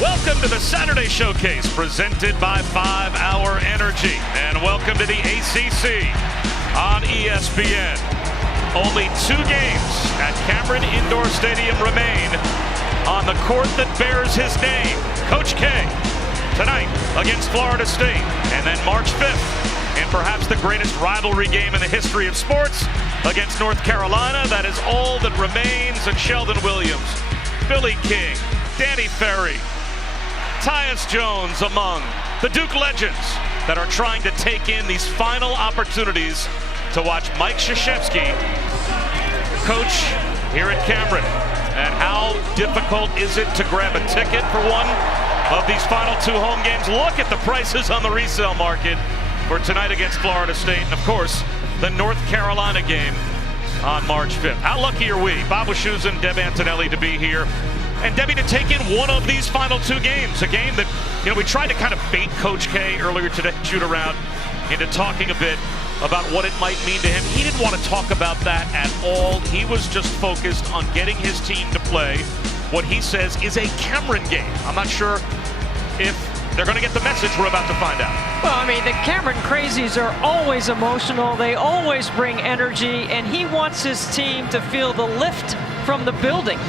Welcome to the Saturday Showcase presented by 5 Hour Energy. And welcome to the ACC on ESPN. Only 2 games at Cameron Indoor Stadium remain on the court that bears his name. Coach K tonight against Florida State. And then March 5th in perhaps the greatest rivalry game in the history of sports against North Carolina. That is all that remains. And Sheldon Williams, Billy King, Danny Ferry, Tyus Jones among the Duke legends that are trying to take in these final opportunities to watch Mike Krzyzewski coach here at Cameron. And how difficult is it to grab a ticket for one of these final 2 home games? Look at the prices on the resale market for tonight against Florida State. And of course, the North Carolina game on March 5th. How lucky are we, Bob Wischusen, Deb Antonelli, to be here. And Debbie, to take in one of these final 2 games, a game that, we tried to kind of bait Coach K earlier today, shoot around into talking a bit about what it might mean to him. He didn't want to talk about that at all. He was just focused on getting his team to play what he says is a Cameron game. I'm not sure if they're going to get the message. We're about to find out. Well, the Cameron Crazies are always emotional. They always bring energy, and he wants his team to feel the lift from the building.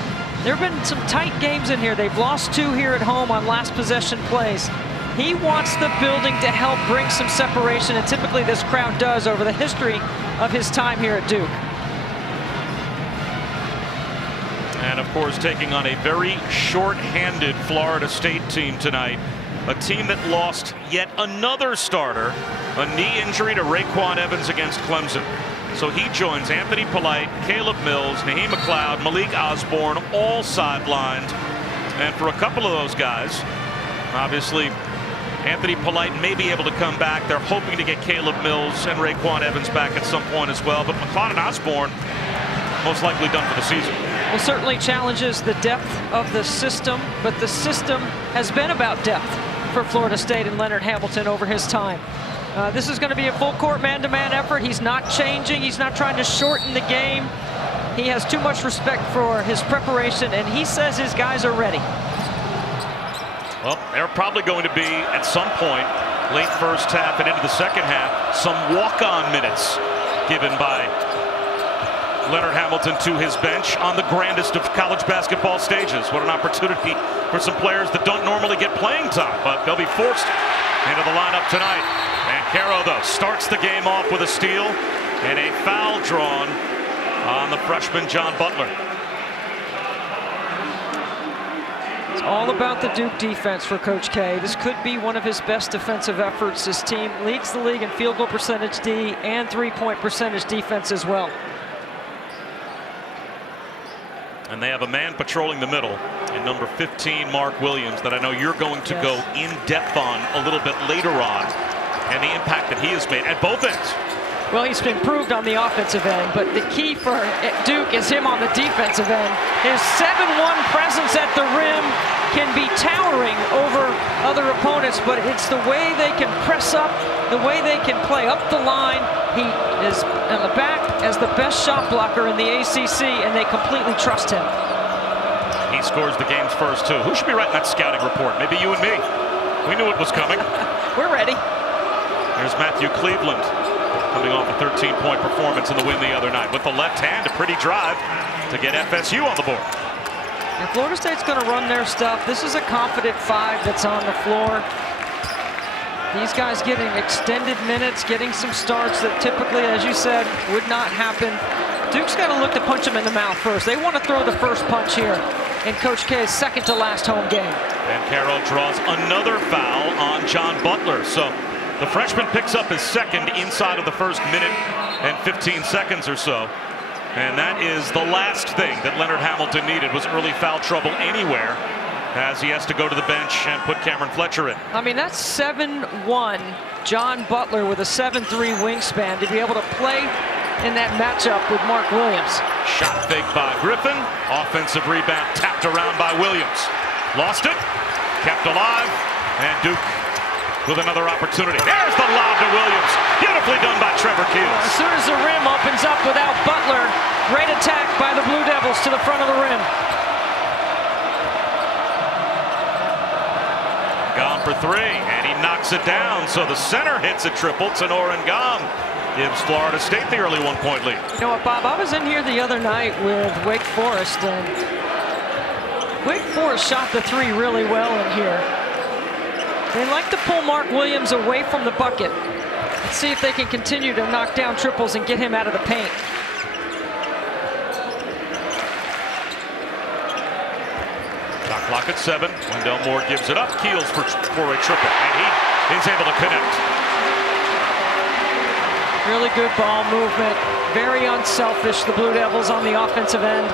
There have been some tight games in here. They've lost 2 here at home on last possession plays. He wants the building to help bring some separation, and typically this crowd does over the history of his time here at Duke. And of course, taking on a very short-handed Florida State team tonight. A team that lost yet another starter, a knee injury to Raekwon Evans against Clemson. So he joins Anthony Polite, Caleb Mills, Naheem McLeod, Malik Osborne, all sidelined. And for a couple of those guys, obviously, Anthony Polite may be able to come back. They're hoping to get Caleb Mills and Raekwon Evans back at some point as well. But McLeod and Osborne most likely done for the season. Well, certainly challenges the depth of the system, but the system has been about depth for Florida State and Leonard Hamilton over his time. This is going to be a full court man-to-man effort. He's not changing. He's not trying to shorten the game. He has too much respect for his preparation, and he says his guys are ready. Well, they're probably going to be, at some point, late first half and into the second half, some walk-on minutes given by Leonard Hamilton to his bench on the grandest of college basketball stages. What an opportunity for some players that don't normally get playing time, but they'll be forced into the lineup tonight. And Caro, though, starts the game off with a steal and a foul drawn on the freshman John Butler. It's all about the Duke defense for Coach K. This could be one of his best defensive efforts. His team leads the league in field goal percentage D and 3-point percentage defense as well. And they have a man patrolling the middle in number 15, Mark Williams, that I know you're going to go in depth on a little bit later on, and the impact that he has made at both ends. Well, he's been improved on the offensive end, but the key for Duke is him on the defensive end. His 7-1 presence at the rim can be towering over other opponents, but it's the way they can press up, the way they can play up the line. He is on the back as the best shot blocker in the ACC, and they completely trust him. He scores the game's first, too. Who should be writing that scouting report? Maybe you and me. We knew it was coming. We're ready. Here's Matthew Cleveland, coming off a 13-point performance in the win the other night. With the left hand, a pretty drive to get FSU on the board. And Florida State's going to run their stuff. This is a confident 5 that's on the floor. These guys getting extended minutes, getting some starts that typically, as you said, would not happen. Duke's got to look to punch them in the mouth first. They want to throw the first punch here in Coach K's second to last home game. And Caro draws another foul on John Butler. So the freshman picks up his second inside of the first minute and 15 seconds or so. And that is the last thing that Leonard Hamilton needed, was early foul trouble anywhere, as he has to go to the bench and put Cameron Fletcher in. That's 7-1. John Butler with a 7'3" wingspan to be able to play in that matchup with Mark Williams. Shot fake by Griffin. Offensive rebound tapped around by Williams. Lost it. Kept alive. And Duke with another opportunity. There's the lob to Williams. Beautifully done by Trevor Keels. As soon as the rim opens up without Butler, great attack by the Blue Devils to the front of the rim. Gom for three, and he knocks it down. So the center hits a triple. Tenorin Gom gives Florida State the early 1-point lead. You know what, Bob? I was in here the other night with Wake Forest, and Wake Forest shot the three really well in here. They like to pull Mark Williams away from the bucket. Let's see if they can continue to knock down triples and get him out of the paint. Shot clock at 7. Wendell Moore gives it up. Keels for a triple, and he is able to connect. Really good ball movement. Very unselfish, the Blue Devils on the offensive end.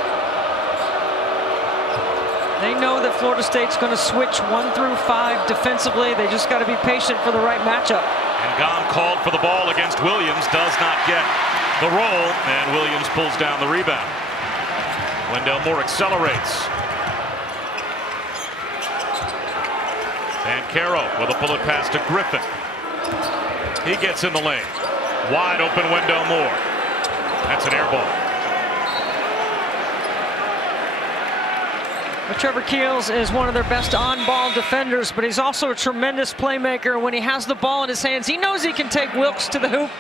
They know that Florida State's going to switch 1 through 5 defensively. They just got to be patient for the right matchup. And Gom called for the ball against Williams. Does not get the roll, and Williams pulls down the rebound. Wendell Moore accelerates. Banchero with a bullet pass to Griffin. He gets in the lane. Wide open Wendell Moore. That's an air ball. But Trevor Keels is one of their best on-ball defenders, but he's also a tremendous playmaker. When he has the ball in his hands, he knows he can take Wilkes to the hoop,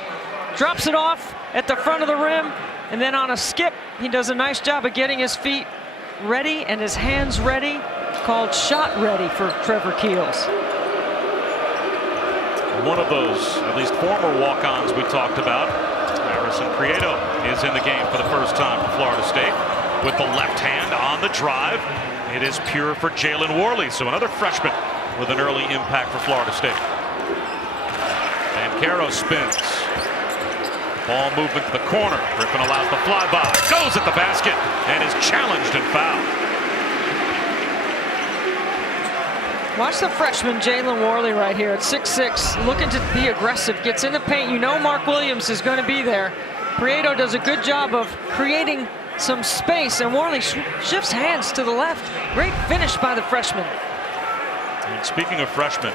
drops it off at the front of the rim, and then on a skip, he does a nice job of getting his feet ready and his hands ready, called shot ready for Trevor Keels. One of those, at least former walk-ons we talked about, Harrison Prieto, is in the game for the first time for Florida State with the left hand on the drive. It is pure for Jalen Worley, so another freshman with an early impact for Florida State. Banchero spins. Ball movement to the corner. Griffin allows the flyby. Goes at the basket and is challenged and fouled. Watch the freshman Jalen Worley right here at 6'6", looking to be aggressive. Gets in the paint. You know Mark Williams is going to be there. Prieto does a good job of creating some space, and Worley shifts hands to the left. Great finish by the freshman. And speaking of freshmen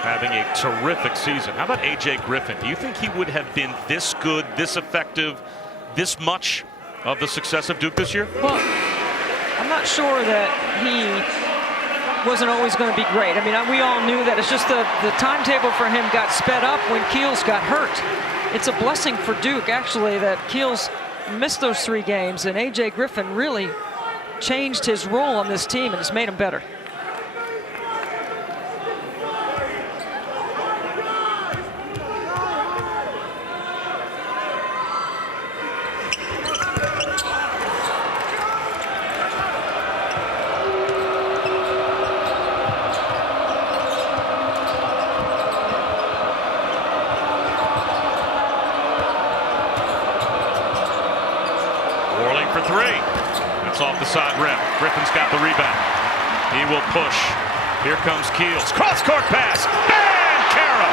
having a terrific season, how about A.J. Griffin? Do you think he would have been this good, this effective, this much of the success of Duke this year? Well, I'm not sure that he wasn't always going to be great. I mean, we all knew that. It's just the timetable for him got sped up when Keels got hurt. It's a blessing for Duke, actually, that Keels missed those 3 games, and A.J. Griffin really changed his role on this team and has made him better. For 3. That's off the side rim. Griffin's got the rebound. He will push. Here comes Keels. Cross-court pass. Banchero.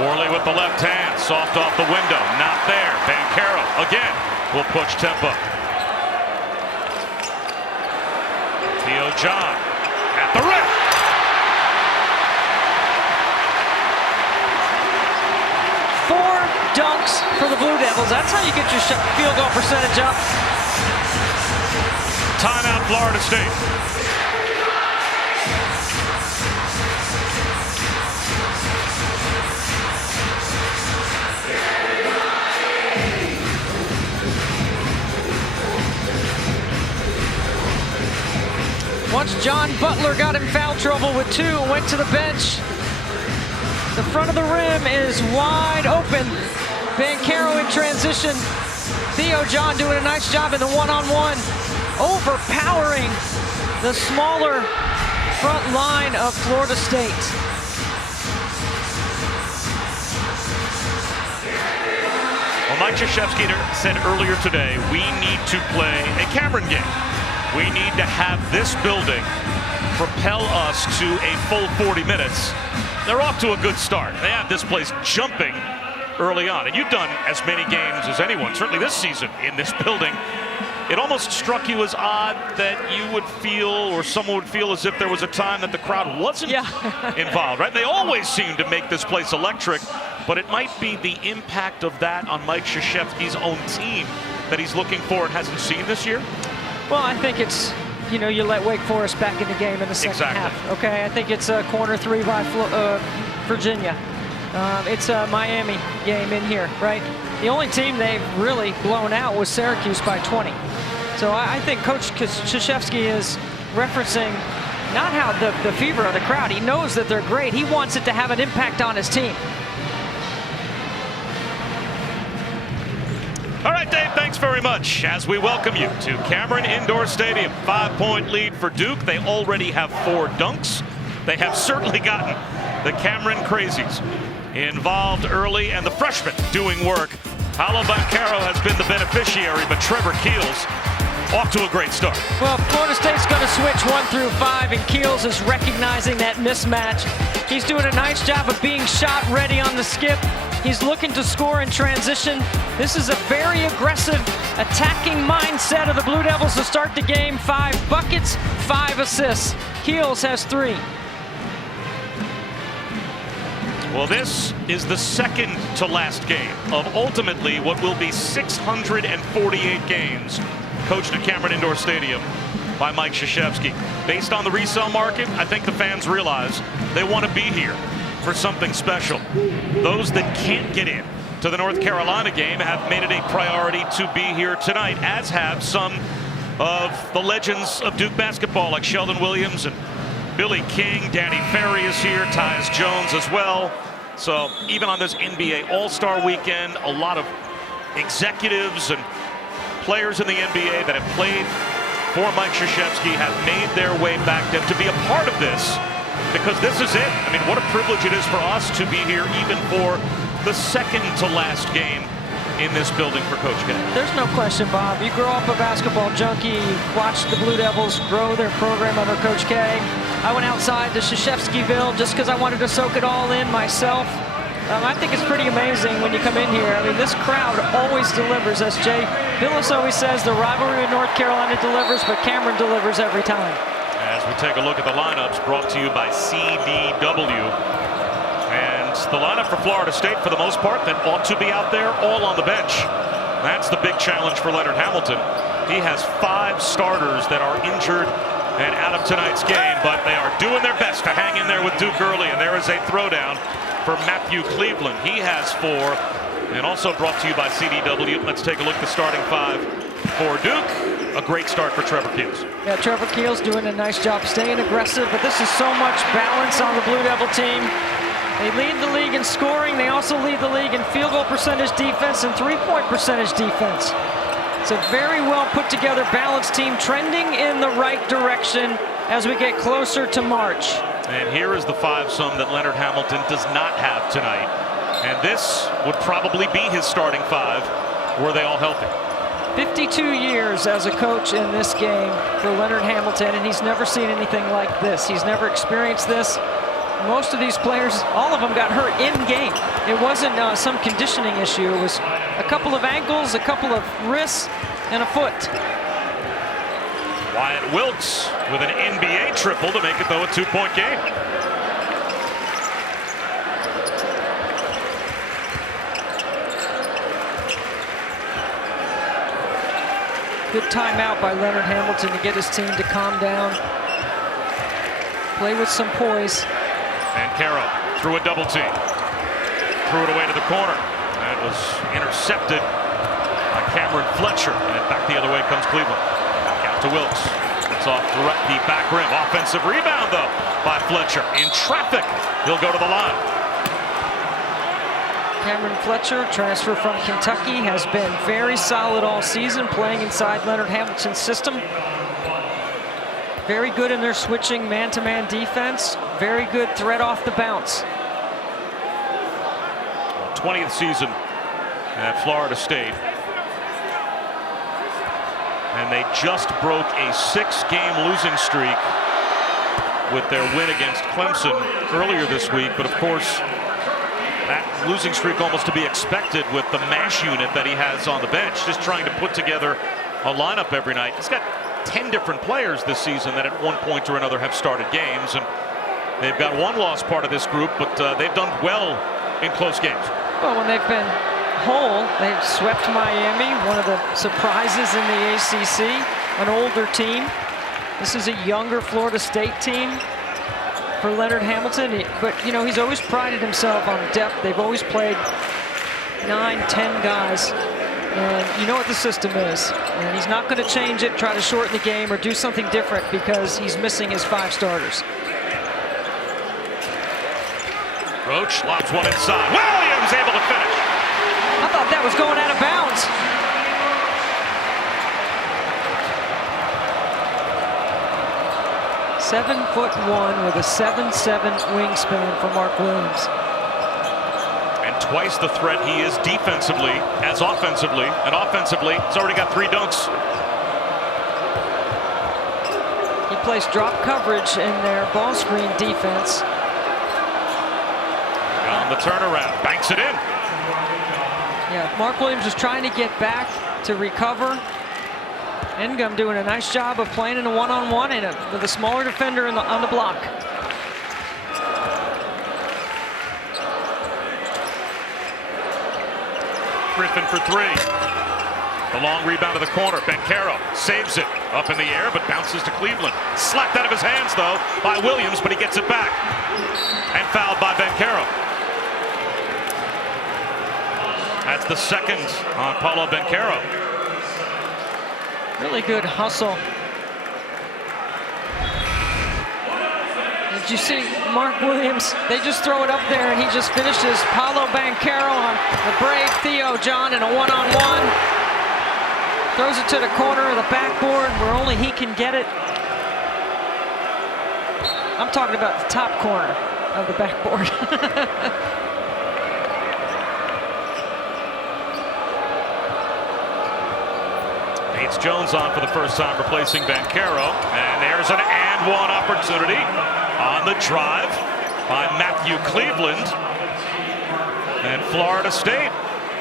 Worley with the left hand. Soft off the window. Not there. Banchero again will push tempo. John at the rim. 4 dunks for the Blue Devils. That's how you get your field goal percentage up. Timeout, Florida State. Once John Butler got in foul trouble with 2 and went to the bench. The front of the rim is wide open. Banchero in transition. Theo John doing a nice job in the one-on-one, overpowering the smaller front line of Florida State. Well, Mike Krzyzewski said earlier today, we need to play a Cameron game. We need to have this building propel us to a full 40 minutes. They're off to a good start. They have this place jumping early on. And you've done as many games as anyone, certainly this season, in this building. it almost struck you as odd that you would feel, or someone would feel, as if there was a time that the crowd wasn't involved, right? They always seem to make this place electric, but it might be the impact of that on Mike Krzyzewski's own team that he's looking for and hasn't seen this year. Well, I think it's, you know, you let Wake Forest back in the game in the second half. Okay, I think it's a corner 3 by Virginia. It's a Miami game in here, right? The only team they've really blown out was Syracuse by 20. So I think Coach Krzyzewski is referencing not how the fever of the crowd. He knows that they're great. He wants it to have an impact on his team. All right, Dave, thanks very much as we welcome you to Cameron Indoor Stadium. 5-point lead for Duke. They already have 4 dunks. They have certainly gotten the Cameron Crazies involved early, and the freshmen doing work. Paolo Banchero has been the beneficiary, but Trevor Keels off to a great start. Well, Florida State's going to switch 1 through 5, and Keels is recognizing that mismatch. He's doing a nice job of being shot ready on the skip. He's looking to score in transition. This is a very aggressive, attacking mindset of the Blue Devils to start the game. 5 buckets, 5 assists. Keels has 3. Well, this is the second to last game of ultimately what will be 648 games coached at Cameron Indoor Stadium by Mike Krzyzewski. Based on the resale market, I think the fans realize they want to be here for something special. Those that can't get in to the North Carolina game have made it a priority to be here tonight, as have some of the legends of Duke basketball like Sheldon Williams and Billy King. Danny Ferry is here, Tyus Jones as well. So even on this NBA All-Star weekend, a lot of executives and players in the NBA that have played for Mike Krzyzewski have made their way back to be a part of this, because this is it. I mean, what a privilege it is for us to be here even for the second to last game in this building for Coach K. There's no question, Bob. You grow up a basketball junkie, you watch the Blue Devils grow their program under Coach K. I went outside to Krzyzewskiville just because I wanted to soak it all in myself. I think it's pretty amazing when you come in here. I mean, this crowd always delivers. As Jay Billis always says, the rivalry of North Carolina delivers, but Cameron delivers every time. As we take a look at the lineups brought to you by CDW. And the lineup for Florida State, for the most part, that ought to be out there, all on the bench. That's the big challenge for Leonard Hamilton. He has 5 starters that are injured and out of tonight's game, but they are doing their best to hang in there with Duke early, and there is a throwdown for Matthew Cleveland. He has 4, and also brought to you by CDW. Let's take a look at the starting 5 for Duke. A great start for Trevor Keels. Yeah, Trevor Keels doing a nice job staying aggressive, but this is so much balance on the Blue Devil team. They lead the league in scoring. They also lead the league in field goal percentage defense and 3-point percentage defense. It's a very well put together balanced team, trending in the right direction as we get closer to March. And here is the 5-some that Leonard Hamilton does not have tonight. And this would probably be his starting 5 were they all healthy. 52 years as a coach in this game for Leonard Hamilton, and he's never seen anything like this. He's never experienced this. Most of these players, all of them got hurt in game. It wasn't some conditioning issue. It was a couple of ankles, a couple of wrists, and a foot. Wyatt Wilkes with an NBA triple to make it, though, a 2-point game. Good timeout by Leonard Hamilton to get his team to calm down. Play with some poise. And Caro threw a double team. Threw it away to the corner. That was intercepted by Cameron Fletcher. And back the other way comes Cleveland. Back out to Wilkes. It's off the back rim. Offensive rebound, though, by Fletcher. In traffic, he'll go to the line. Cameron Fletcher, transfer from Kentucky, has been very solid all season, playing inside Leonard Hamilton's system. Very good in their switching man-to-man defense. Very good threat off the bounce. 20th season at Florida State. And they just broke a 6-game losing streak with their win against Clemson earlier this week. But of course, that losing streak almost to be expected with the MASH unit that he has on the bench, just trying to put together a lineup every night. He's got 10 different players this season that at one point or another have started games, and they've got one lost part of this group, but they've done well in close games. Well, when they've been whole, they've swept Miami, one of the surprises in the ACC, an older team. This is a younger Florida State team for Leonard Hamilton, but you know, he's always prided himself on depth. They've always played 9, 10 guys, and you know what the system is, and he's not going to change it, try to shorten the game or do something different because he's missing his 5 starters. Roach lobs one inside. Williams able to finish. I thought that was going out of bounds. "7'1" with a 7'7" wingspan for Mark Williams. And twice the threat he is defensively as offensively. And offensively, he's already got 3 dunks. He plays drop coverage in their ball screen defense. On the turnaround, banks it in. Yeah, Mark Williams is trying to get back to recover. Engum doing a nice job of playing in a one-on-one with a smaller defender on the block. Griffin for 3. The long rebound to the corner. Bencaro saves it up in the air, but bounces to Cleveland. Slapped out of his hands, though, by Williams, but he gets it back. And fouled by Bencaro. That's the second on Paulo Bencaro. Really good hustle. Did you see Mark Williams? They just throw it up there, and he just finishes Paulo Bencaro on the brave Theo John in a one-on-one. Throws it to the corner of the backboard where only he can get it. I'm talking about the top corner of the backboard. Bates Jones on for the first time, replacing Bencaro. And there's an and-one opportunity on the drive by Matthew Cleveland. And Florida State,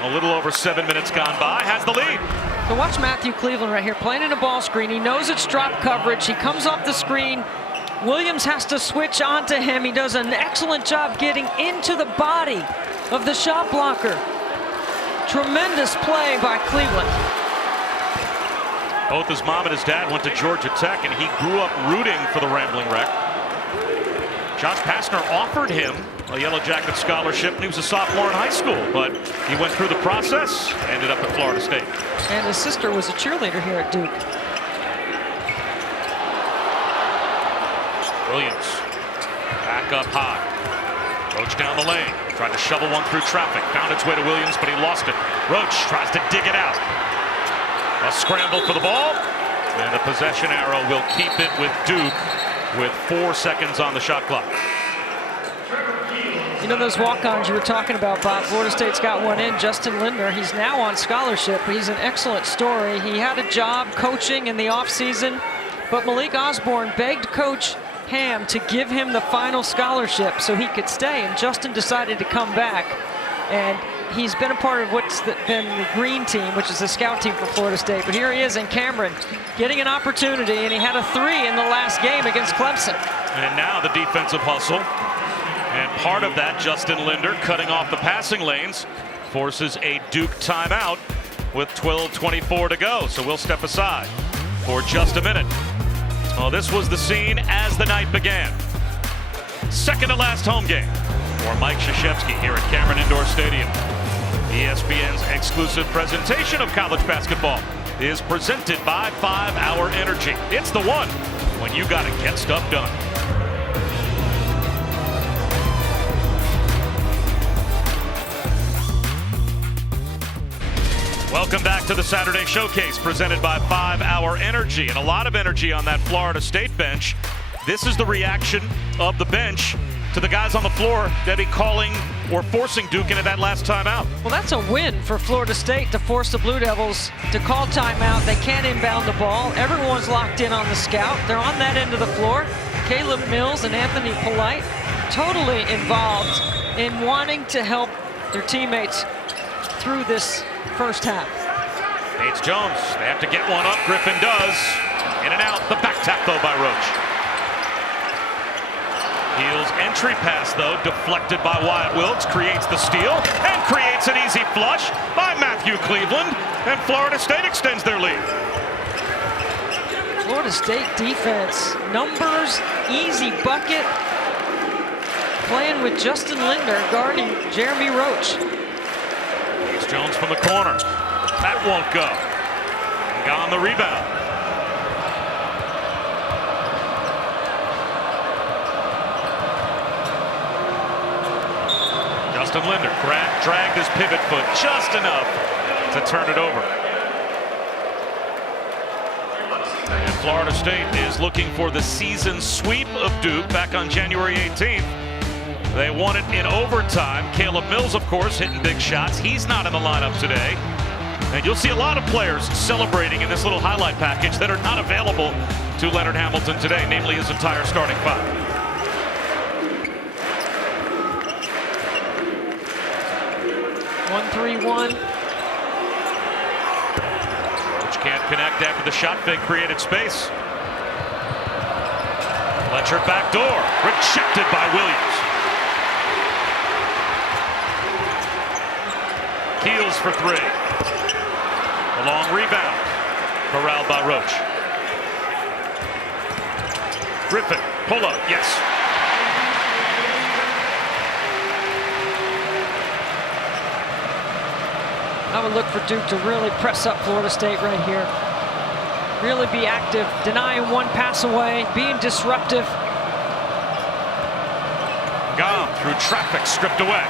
a little over 7 minutes gone by, has the lead. So watch Matthew Cleveland right here, playing in a ball screen. He knows it's drop coverage. He comes off the screen. Williams has to switch onto him. He does an excellent job getting into the body of the shot blocker. Tremendous play by Cleveland. Both his mom and his dad went to Georgia Tech, and he grew up rooting for the Rambling Wreck. Josh Pastner offered him a Yellow Jacket scholarship when he was a sophomore in high school, but he went through the process, ended up at Florida State. And his sister was a cheerleader here at Duke. Williams, back up high. Roach down the lane, tried to shovel one through traffic, found its way to Williams, but he lost it. Roach tries to dig it out. A scramble for the ball, and the possession arrow will keep it with Duke with 4 seconds on the shot clock. You know those walk-ons you were talking about, Bob? Florida State's got one in, Justin Lindner. He's now on scholarship. He's an excellent story. He had a job coaching in the offseason, but Malik Osborne begged Coach Ham to give him the final scholarship so he could stay, and Justin decided to come back. And he's been a part of what's been the green team, which is the scout team for Florida State. But here he is in Cameron, getting an opportunity, and he had a 3 in the last game against Clemson. And now the defensive hustle. And part of that, Justin Lindner cutting off the passing lanes, forces a Duke timeout with 12:24 to go. So we'll step aside for just a minute. Well, this was the scene as the night began. Second to last home game for Mike Krzyzewski here at Cameron Indoor Stadium. ESPN's exclusive presentation of college basketball is presented by 5 Hour Energy. It's the one when you gotta get stuff done. Welcome back to the Saturday Showcase presented by 5 Hour Energy, and a lot of energy on that Florida State bench. This is the reaction of the bench to the guys on the floor that be calling or forcing Duke into that last timeout. Well, that's a win for Florida State to force the Blue Devils to call timeout. They can't inbound the ball. Everyone's locked in on the scout. They're on that end of the floor. Caleb Mills and Anthony Polite totally involved in wanting to help their teammates through this first half. It's Jones. They have to get one up. Griffin does. In and out. The back tap, though, by Roach. Heels entry pass, though, deflected by Wyatt Wilkes. Creates the steal and creates an easy flush by Matthew Cleveland. And Florida State extends their lead. Florida State defense, numbers, easy bucket. Playing with Justin Lindner guarding Jeremy Roach. Here's Jones from the corner. That won't go. And gone the rebound. Justin Lindner dragged his pivot foot just enough to turn it over. And Florida State is looking for the season sweep of Duke back on January 18th. They won it in overtime. Caleb Mills, of course, hitting big shots. He's not in the lineup today. And you'll see a lot of players celebrating in this little highlight package that are not available to Leonard Hamilton today, namely his entire starting five. 1-3-1. Roach can't connect after the shot fake created space. Fletcher backdoor, rejected by Williams. Keels for three. A long rebound. Corralled by Roach. Griffin, pull up, yes. I would look for Duke to really press up Florida State right here. Really be active, denying one pass away, being disruptive. Gone through traffic, stripped away.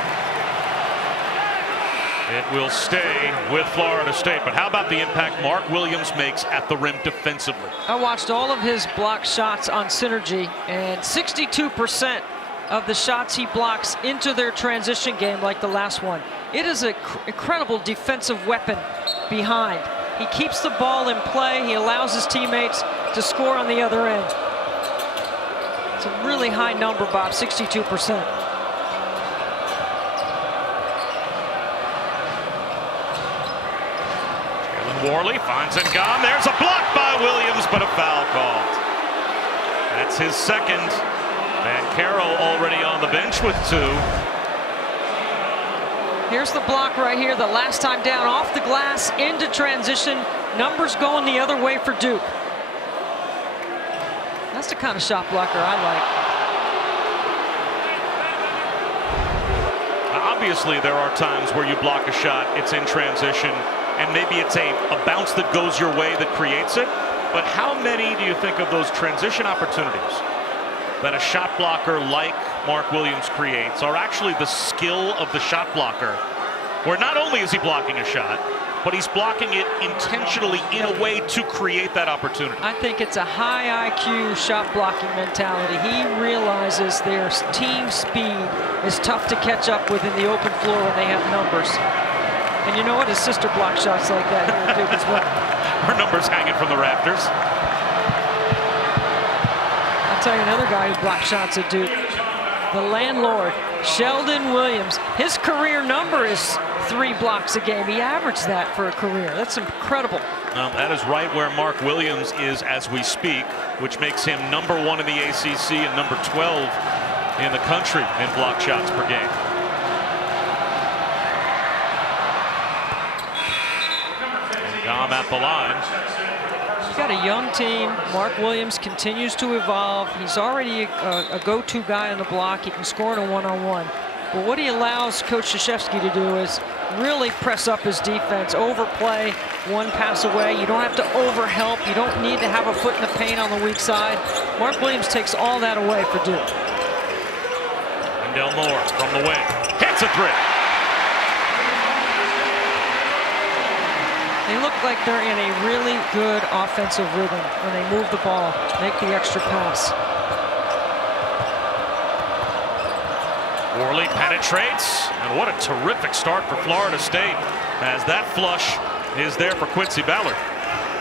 It will stay with Florida State, but how about the impact Mark Williams makes at the rim defensively? I watched all of his block shots on Synergy, and 62% of the shots he blocks into their transition game like the last one. It is an incredible defensive weapon behind. He keeps the ball in play. He allows his teammates to score on the other end. It's a really high number, Bob, 62%. Worley finds Ngam. There's a block by Williams, but a foul called. That's his second. Van Caro already on the bench with two. Here's the block right here. The last time down, off the glass, into transition. Numbers going the other way for Duke. That's the kind of shot blocker I like. Obviously, there are times where you block a shot, it's in transition, and maybe it's a bounce that goes your way that creates it. But how many do you think of those transition opportunities that a shot blocker like Mark Williams creates are actually the skill of the shot blocker, where not only is he blocking a shot, but he's blocking it intentionally in a way to create that opportunity? I think it's a high IQ shot blocking mentality. He realizes their team speed is tough to catch up with in the open floor when they have numbers. And you know what? His sister blocks shots like that here at Duke as well. Her numbers hanging from the rafters. I'll tell you another guy who blocks shots at Duke. The landlord, Sheldon Williams. His career number is 3 blocks a game. He averaged that for a career. That's incredible. That is right where Mark Williams is as we speak, which makes him #1 in the ACC and number 12 in the country in block shots per game. Ngam at the line. He's got a young team. Mark Williams continues to evolve. He's already a go-to guy on the block. He can score in a one-on-one. But what he allows Coach Krzyzewski to do is really press up his defense, overplay, one pass away. You don't have to overhelp. You don't need to have a foot in the paint on the weak side. Mark Williams takes all that away for Duke. Wendell Moore from the wing. Hits a three. They look like they're in a really good offensive rhythm when they move the ball, make the extra pass. Worley penetrates, and what a terrific start for Florida State, as that flush is there for Quincy Ballard.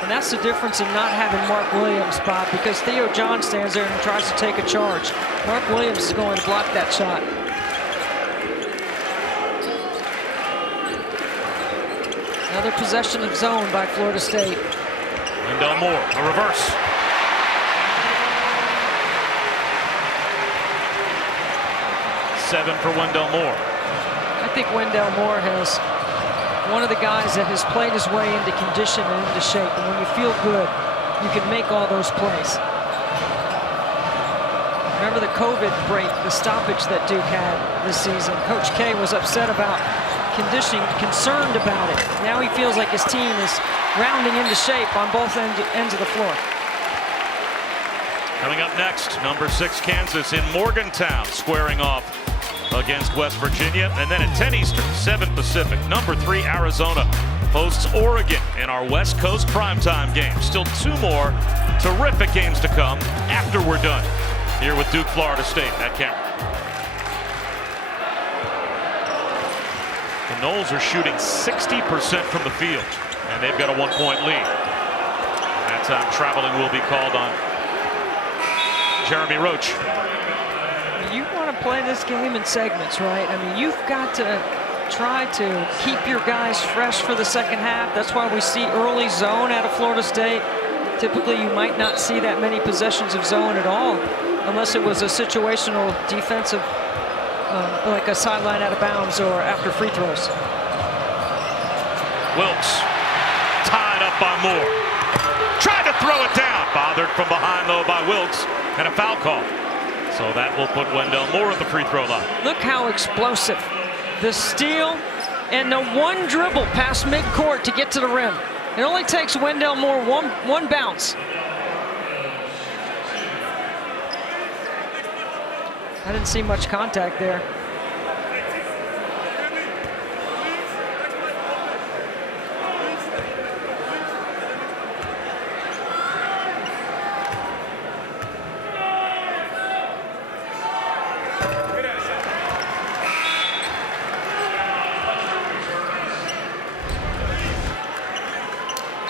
And that's the difference in not having Mark Williams, Bob, because Theo John stands there and tries to take a charge. Mark Williams is going to block that shot. Another possession of zone by Florida State. Wendell Moore, a reverse. Seven for Wendell Moore. I think Wendell Moore has one of the guys that has played his way into condition and into shape. And when you feel good, you can make all those plays. Remember the COVID break, the stoppage that Duke had this season. Coach K was upset about conditioning, concerned about it. Now he feels like his team is rounding into shape on both ends of the floor. Coming up next, number 6 Kansas in Morgantown squaring off against West Virginia. And then at 10 Eastern, 7 Pacific, number 3 Arizona hosts Oregon in our West Coast primetime game. Still 2 more terrific games to come after we're done here with Duke, Florida State at Cameron. The Noles are shooting 60% from the field, and they've got a 1-point lead. That time traveling will be called on Jeremy Roach. You want to play this game in segments, right? I mean, you've got to try to keep your guys fresh for the second half. That's why we see early zone out of Florida State. Typically, you might not see that many possessions of zone at all, unless it was a situational defensive, like a sideline out of bounds or after free throws. Wilkes tied up by Moore. Tried to throw it down. Bothered from behind, though, by Wilkes, and a foul call. So that will put Wendell Moore at the free throw line. Look how explosive. The steal and the one dribble past midcourt to get to the rim. It only takes Wendell Moore one bounce. I didn't see much contact there.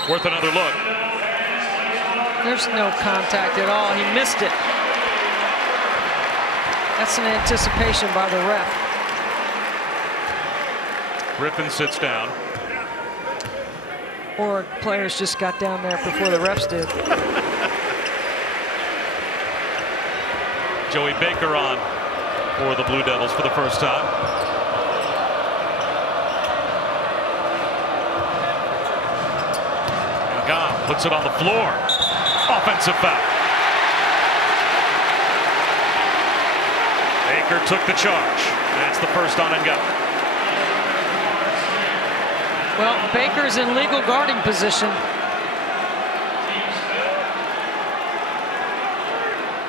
Worth another look. There's no contact at all. He missed it. That's an anticipation by the ref. Griffin sits down. Or players just got down there before the refs did. Joey Baker on for the Blue Devils for the first time. Puts it on the floor. Offensive foul. Baker took the charge. That's the first on and go. Well, Baker's in legal guarding position.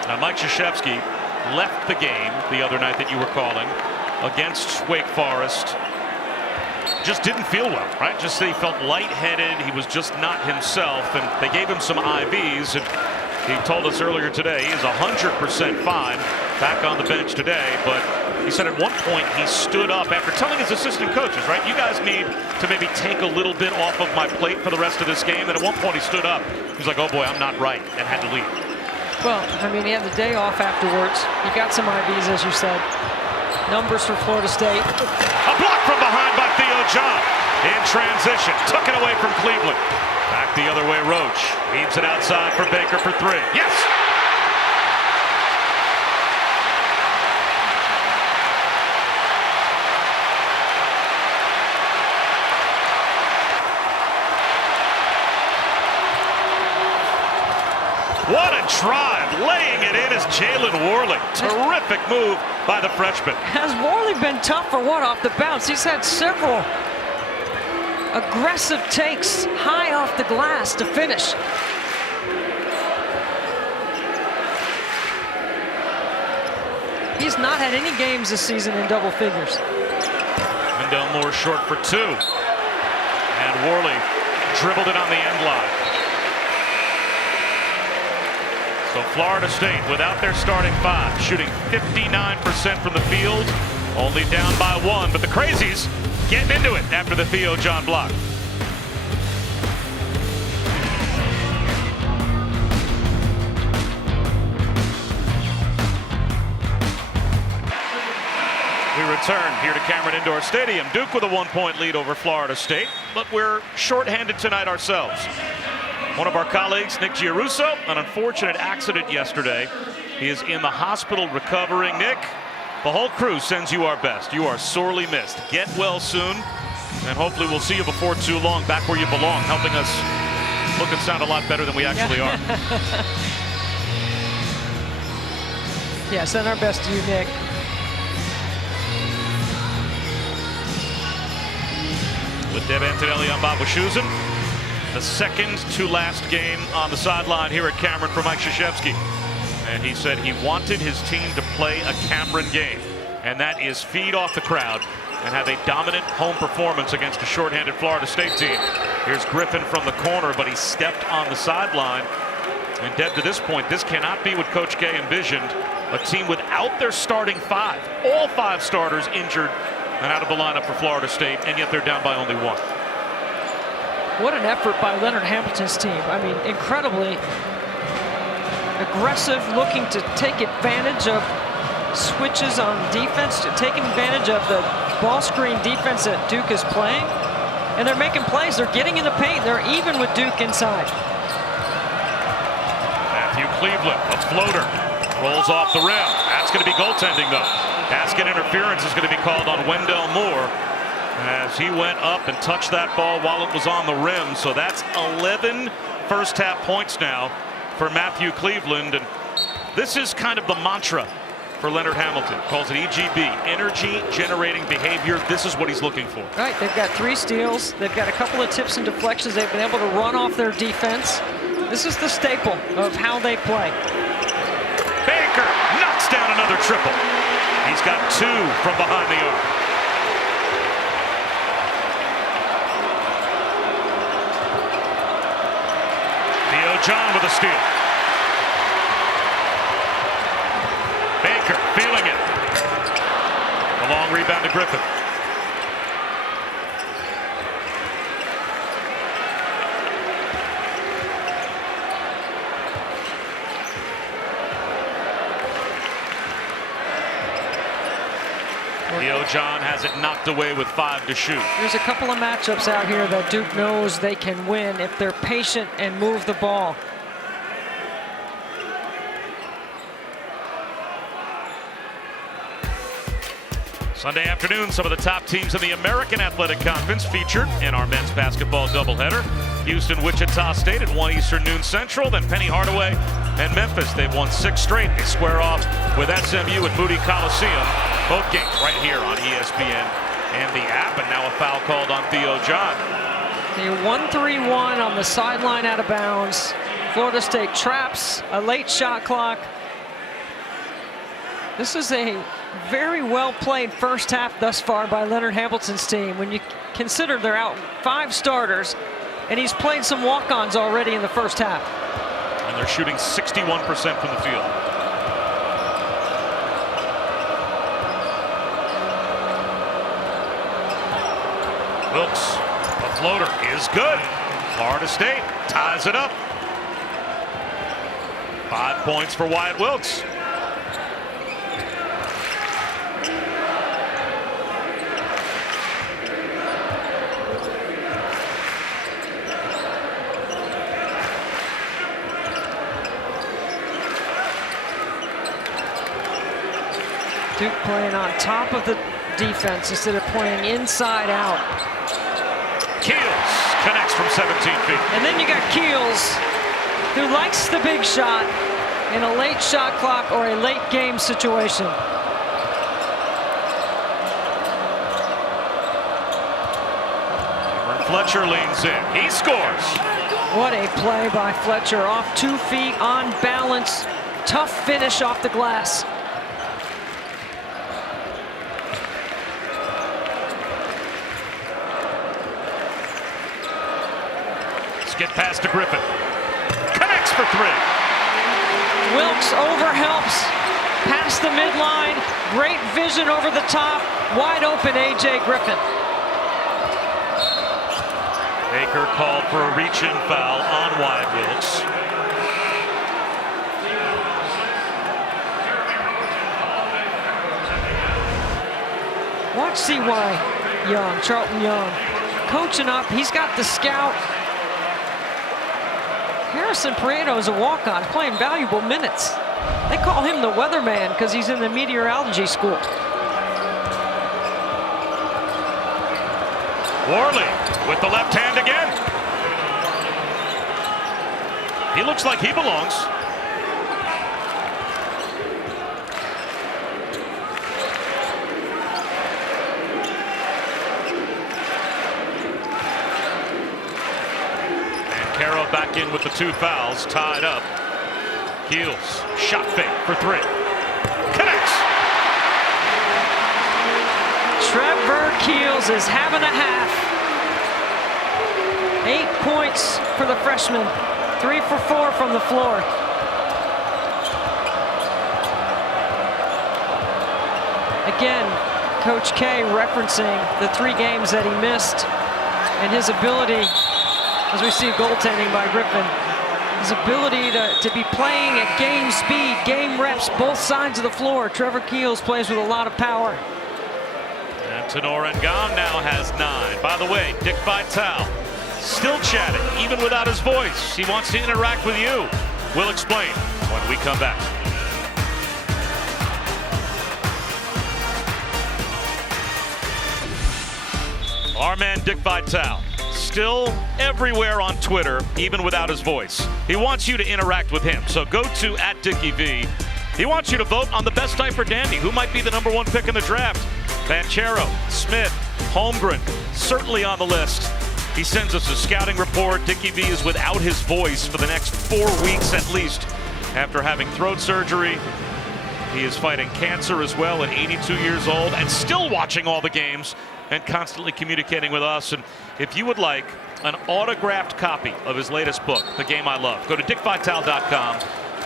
Now, Mike Krzyzewski left the game the other night that you were calling against Wake Forest. Just didn't feel well, right? Just he felt lightheaded. He was just not himself, and they gave him some IVs. And he told us earlier today he's 100% fine, back on the bench today. But he said at one point he stood up after telling his assistant coaches, right, you guys need to maybe take a little bit off of my plate for the rest of this game. And at one point he stood up. He's like, oh boy, I'm not right, and had to leave. Well, I mean, he had the day off afterwards. He got some IVs, as you said. Numbers for Florida State. A block from behind by Theo John. In transition. Took it away from Cleveland. Back the other way, Roach. Leaves it outside for Baker for 3. Yes! What a drive. Laying it in is Jalen Worley. Terrific move by the freshman. Has Worley been tough or what off the bounce? He's had several aggressive takes high off the glass to finish. He's not had any games this season in double figures. Wendell Moore short for 2. And Worley dribbled it on the end line. So Florida State, without their starting 5, shooting 59% from the field, only down by 1. But the Crazies getting into it after the Theo John block. We return here to Cameron Indoor Stadium. Duke with a 1-point lead over Florida State, but we're shorthanded tonight ourselves. One of our colleagues, Nick Giarusso, an unfortunate accident yesterday. He is in the hospital recovering. Nick, the whole crew sends you our best. You are sorely missed. Get well soon, and hopefully we'll see you before too long back where you belong, helping us look and sound a lot better than we actually are. Yeah, send our best to you, Nick. With Deb Antonelli on Bob Wischusen. The second to last game on the sideline here at Cameron for Mike Krzyzewski. And he said he wanted his team to play a Cameron game. And that is feed off the crowd and have a dominant home performance against a shorthanded Florida State team. Here's Griffin from the corner, but he stepped on the sideline. And Deb, to this point, this cannot be what Coach K envisioned. A team without their starting 5. All 5 starters injured and out of the lineup for Florida State, and yet they're down by only 1. What an effort by Leonard Hamilton's team. I mean, incredibly aggressive, looking to take advantage of switches on defense, taking advantage of the ball screen defense that Duke is playing. And they're making plays. They're getting in the paint. They're even with Duke inside. Matthew Cleveland, a floater, rolls off the rim. That's going to be goaltending, though. Basket interference is going to be called on Wendell Moore as he went up and touched that ball while it was on the rim. So that's 11 first half points now for Matthew Cleveland. And this is kind of the mantra for Leonard Hamilton. Calls it EGB, energy generating behavior. This is what he's looking for. Right, they've got 3 steals. They've got a couple of tips and deflections. They've been able to run off their defense. This is the staple of how they play. Baker knocks down another triple. He's got 2 from behind the arc. Theo John with a steal. Baker feeling it. A long rebound to Griffin. Theo John has it knocked away with 5 to shoot. There's a couple of matchups out here that Duke knows they can win if they're patient and move the ball. Sunday afternoon, some of the top teams in the American Athletic Conference featured in our men's basketball doubleheader. Houston, Wichita State at 1 Eastern, noon Central. Then Penny Hardaway and Memphis. They've won 6 straight. They square off with SMU at Moody Coliseum. Both games right here on ESPN and the app. And now a foul called on Theo John. A 1-3-1 on the sideline out of bounds. Florida State traps a late shot clock. This is a very well played first half thus far by Leonard Hamilton's team. When you consider they're out 5 starters, and he's played some walk-ons already in the first half. And they're shooting 61% from the field. Wilkes, a floater is good. Florida State ties it up. 5 points for Wyatt Wilkes. Duke playing on top of the defense instead of playing inside out. Keels connects from 17 feet. And then you got Keels, who likes the big shot in a late shot clock or a late game situation. Fletcher leans in. He scores. What a play by Fletcher. Off 2 feet, on balance. Tough finish off the glass. Get past to Griffin. Connects for 3. Wilkes overhelps past the midline. Great vision over the top. Wide open A.J. Griffin. Baker called for a reach-in foul on Wyatt Wilkes. Watch C.Y. Young, Charlton Young, coaching up. He's got the scout. Harrison Prieto is a walk-on, playing valuable minutes. They call him the weatherman because he's in the meteorology school. Worley with the left hand again. He looks like he belongs. And Caro back in with the 2 fouls, tied up. Keels, shot fake for 3. Connects. Trevor Keels is having a half. 8 points for the freshman. 3 for 4 from the floor. Again, Coach K referencing the 3 games that he missed and his ability, as we see goaltending by Griffin, his ability to be playing at game speed, game reps, both sides of the floor. Trevor Keels plays with a lot of power. And Tenor Ngam now has 9. By the way, Dick Vitale still chatting, even without his voice. He wants to interact with you. We'll explain when we come back. Our man Dick Vitale, still everywhere on Twitter, even without his voice. He wants you to interact with him, so go to @DickieV. He wants you to vote on the best diaper dandy. Who might be the #1 pick in the draft? Banchero, Smith, Holmgren, certainly on the list. He sends us a scouting report. Dickie V is without his voice for the next 4 weeks at least after having throat surgery. He is fighting cancer as well at 82 years old and still watching all the games and constantly communicating with us. And if you would like an autographed copy of his latest book, The Game I Love, go to dickvitale.com.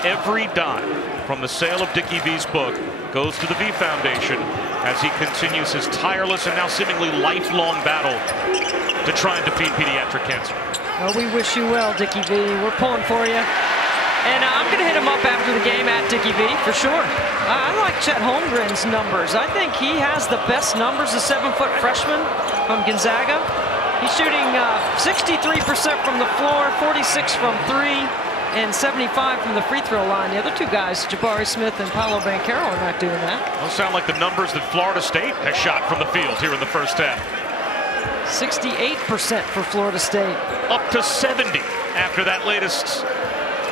Every dime from the sale of Dickie V's book goes to the V Foundation as he continues his tireless and now seemingly lifelong battle to try and defeat pediatric cancer. Well, we wish you well, Dickie V. We're pulling for you. And I'm going to hit him up after the game at Dickie V, for sure. I like Chet Holmgren's numbers. I think he has the best numbers, a 7-foot freshman from Gonzaga. He's shooting 63% from the floor, 46 from 3, and 75 from the free throw line. The other 2 guys, Jabari Smith and Paolo Banchero, are not doing that. Those sound like the numbers that Florida State has shot from the field here in the first half. 68% for Florida State. Up to 70 after that latest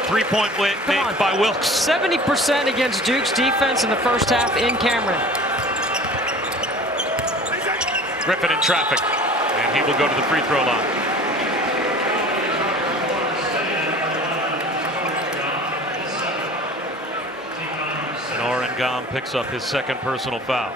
3-point win made by Wilkes. 70% against Duke's defense in the first half in Cameron. Griffin in traffic, and he will go to the free throw line. Tenor Ngam picks up his 2nd personal foul.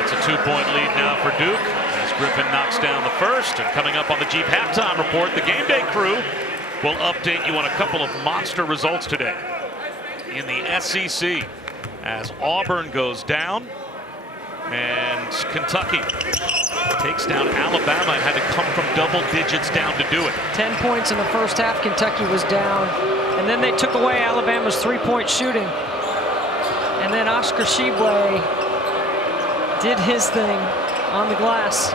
It's a 2-point lead now for Duke as Griffin knocks down the first. And coming up on the Jeep halftime report, the Game Day crew will update you on a couple of monster results today in the SEC as Auburn goes down and Kentucky takes down Alabama and had to come from double digits down to do it. 10 points in the first half. Kentucky was down, and then they took away Alabama's 3-point shooting, and then Oscar Tshiebwe did his thing on the glass.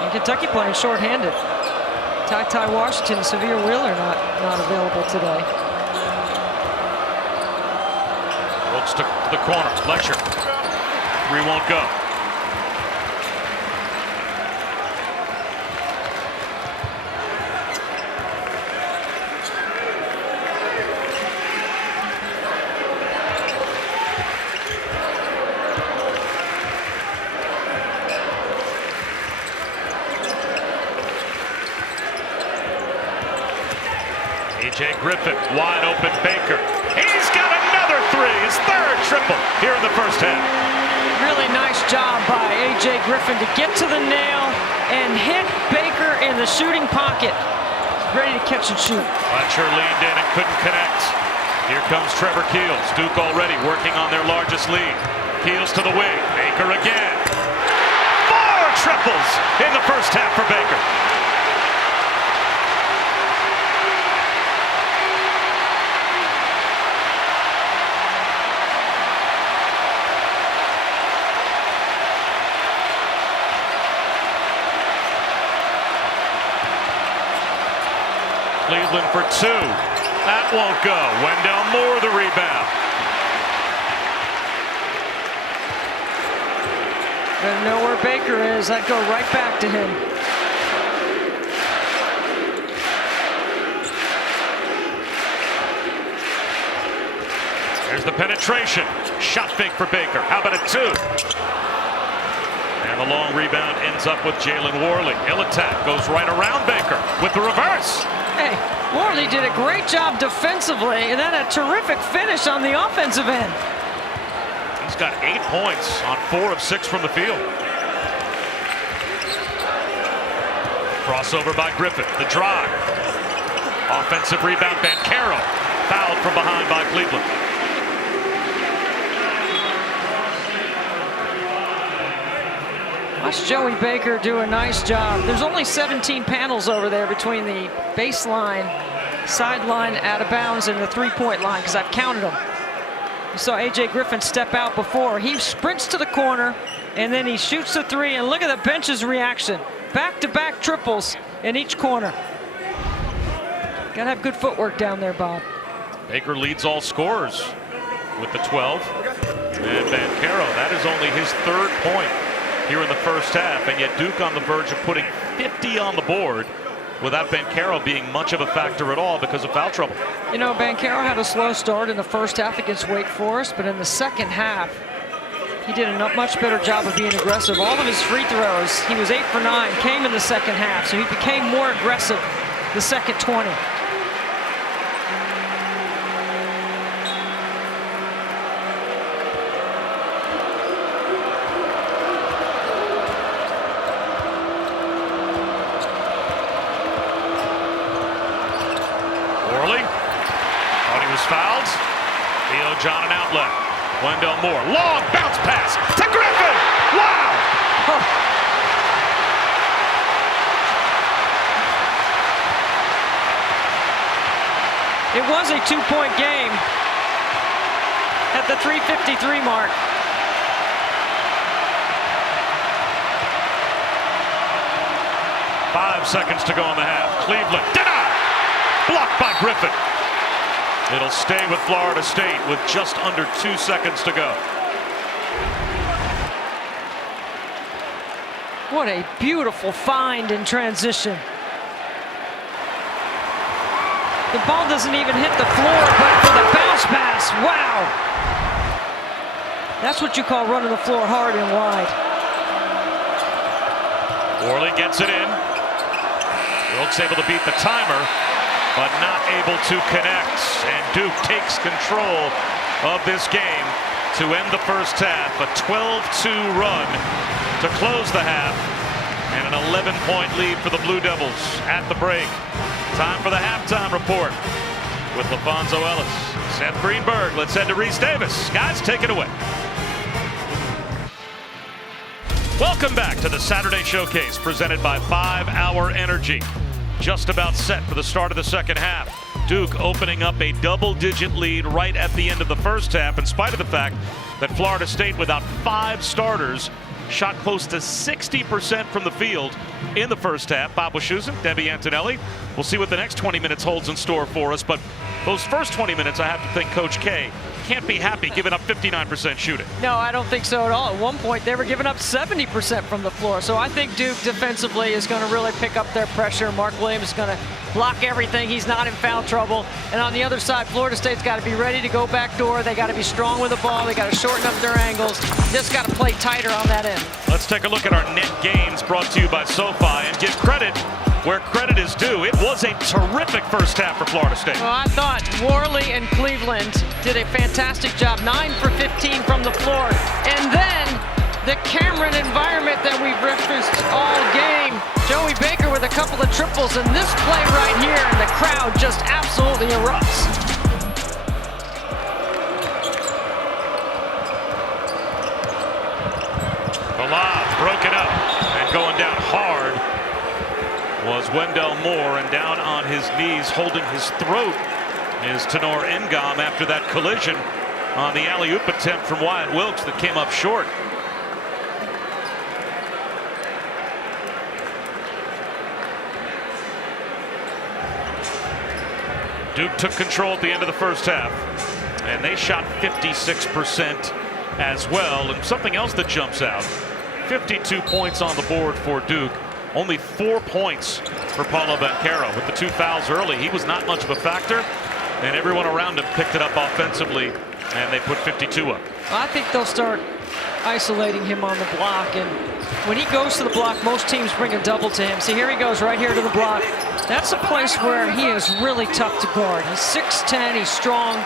And Kentucky playing shorthanded. Ty Washington and Severe Wheeler not available today. Looks to the corner. Fletcher. 3 won't go. A.J. Griffin, wide open Baker. He's got another 3, his 3rd triple here in the first half. Really nice job by A.J. Griffin to get to the nail and hit Baker in the shooting pocket. Ready to catch and shoot. Fletcher leaned in and couldn't connect. Here comes Trevor Keels. Duke already working on their largest lead. Keels to the wing. Baker again. 4 triples in the first half for Baker. Cleveland for 2. That won't go. Wendell Moore the rebound. Gotta know where Baker is. I'd go right back to him. There's the penetration. Shot fake for Baker. How about a 2? And the long rebound ends up with Jalen Worley. He'll attack. Goes right around Baker with the reverse. Hey, Worley did a great job defensively and then a terrific finish on the offensive end. He's got 8 points on 4 of 6 from the field. Crossover by Griffin. The drive. Offensive rebound. Banchero fouled from behind by Cleveland. Watch Joey Baker do a nice job. There's only 17 panels over there between the baseline, sideline, out of bounds, and the three-point line, because I've counted them. You saw A.J. Griffin step out before. He sprints to the corner, and then he shoots the 3, and look at the bench's reaction. Back-to-back triples in each corner. Gotta have good footwork down there, Bob. Baker leads all scorers with the 12. And Banchero, that is only his 3rd point here in the first half, and yet Duke on the verge of putting 50 on the board without Banchero being much of a factor at all because of foul trouble. You know, Banchero had a slow start in the first half against Wake Forest, but in the second half, he did a much better job of being aggressive. All of his free throws, he was 8 for 9, came in the second half, so he became more aggressive the second 20. Fouled. Theo John an outlet. Wendell Moore. Long bounce pass to Griffin. Wow. Oh. It was a 2-point game at the 3:53 mark. Five seconds to go in the half. Cleveland denied. Blocked by Griffin. It'll stay with Florida State with just under 2 seconds to go. What a beautiful find in transition. The ball doesn't even hit the floor, but for the bounce pass, wow. That's what you call running the floor hard and wide. Worley gets it in. Wilkes able to beat the timer, but not able to connect. And Duke takes control of this game to end the first half. A 12-2 run to close the half, and an 11-point lead for the Blue Devils at the break. Time for the halftime report with LaFonso Ellis, Seth Greenberg. Let's head to Reese Davis. Guys, take it away. Welcome back to the Saturday Showcase presented by 5 Hour Energy. Just about set for the start of the second half. Duke opening up a double-digit lead right at the end of the first half, in spite of the fact that Florida State, without 5 starters, shot close to 60% from the field in the first half. Bob Wischusen, Debbie Antonelli. We'll see what the next 20 minutes holds in store for us, but those first 20 minutes, I have to think Coach K can't be happy giving up 59% shooting. No, I don't think so at all. At one point, they were giving up 70% from the floor. So I think Duke defensively is going to really pick up their pressure. Mark Williams is going to block everything. He's not in foul trouble. And on the other side, Florida State's got to be ready to go backdoor. They got to be strong with the ball. They got to shorten up their angles. Just got to play tighter on that end. Let's take a look at our net gains brought to you by SoFi and give credit where credit is due. It was a terrific first half for Florida State. Well, I thought Worley and Cleveland did a fantastic job. 9 for 15 from the floor. And then the Cameron environment that we've referenced all game. Joey Baker with a couple of triples, and this play right here, and the crowd just absolutely erupts. lob broken up, and going down hard was Wendell Moore, and down on his knees holding his throat is Tenor Ngom after that collision on the alley-oop attempt from Wyatt Wilkes that came up short. Duke took control at the end of the first half, and they shot 56% as well. And something else that jumps out, 52 points on the board for Duke, only 4 points for Paulo Banchero. With the 2 fouls early, he was not much of a factor, and everyone around him picked it up offensively, and they put 52 up. I think they'll start isolating him on the block, and when he goes to the block, most teams bring a double to him. See, here he goes right here to the block. That's a place where he is really tough to guard. He's 6'10", he's strong,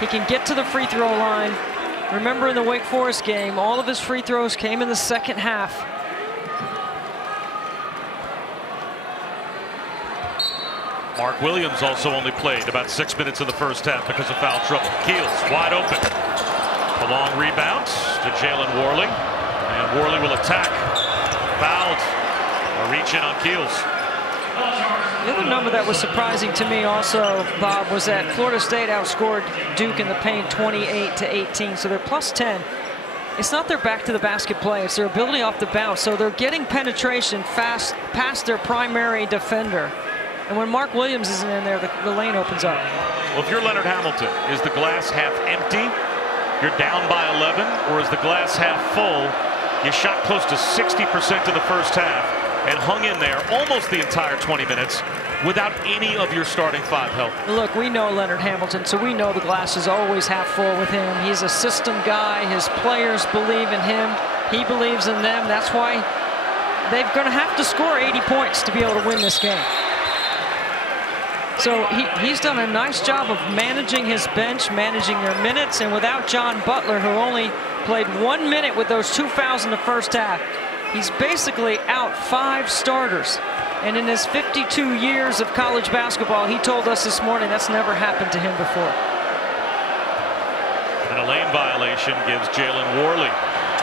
he can get to the free throw line. Remember in the Wake Forest game, all of his free throws came in the second half. Mark Williams also only played about 6 minutes in the first half because of foul trouble. Keels wide open. A long rebound to Jalen Worley, and Worley will attack. Fouled. A reach in on Keels. The other number that was surprising to me also, Bob, was that Florida State outscored Duke in the paint 28-18, so they're plus 10. It's not their back to the basket play, it's their ability off the bounce. So they're getting penetration fast past their primary defender. And when Mark Williams isn't in there, the lane opens up. Well, if you're Leonard Hamilton, is the glass half empty? You're down by 11, or is the glass half full? You shot close to 60% in the first half and hung in there almost the entire 20 minutes without any of your starting 5 healthy. Look, we know Leonard Hamilton, so we know the glass is always half full with him. He's a system guy. His players believe in him. He believes in them. That's why they're going to have to score 80 points to be able to win this game. So he's done a nice job of managing his bench, managing their minutes, and without John Butler, who only played 1 minute with those 2 fouls in the first half, he's basically out 5 starters. And in his 52 years of college basketball, he told us this morning that's never happened to him before. And a lane violation gives Jalen Worley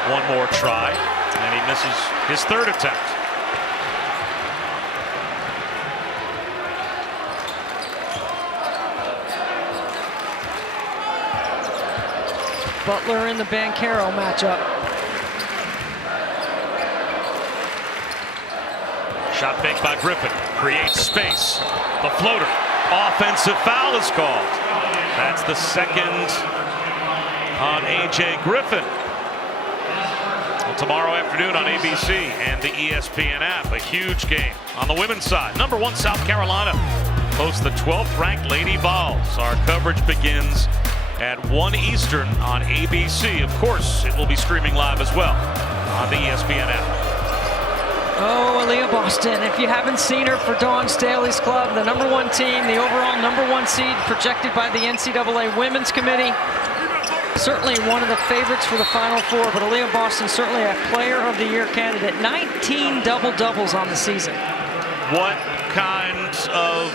one more try, and he misses his 3rd attempt. Butler in the Banchero matchup. Shot fake by Griffin, creates space. The floater, offensive foul is called. That's the 2nd on A.J. Griffin. Well, tomorrow afternoon on ABC and the ESPN app, a huge game on the women's side. #1 South Carolina hosts the 12th ranked Lady Vols. Our coverage begins at 1 Eastern on ABC. Of course, it will be streaming live as well on the ESPN app. Oh, Aaliyah Boston, if you haven't seen her for Dawn Staley's club, the #1 team, the overall #1 seed projected by the NCAA Women's Committee. Certainly one of the favorites for the Final Four, but Aaliyah Boston certainly a Player of the Year candidate. 19 double-doubles on the season. What kind of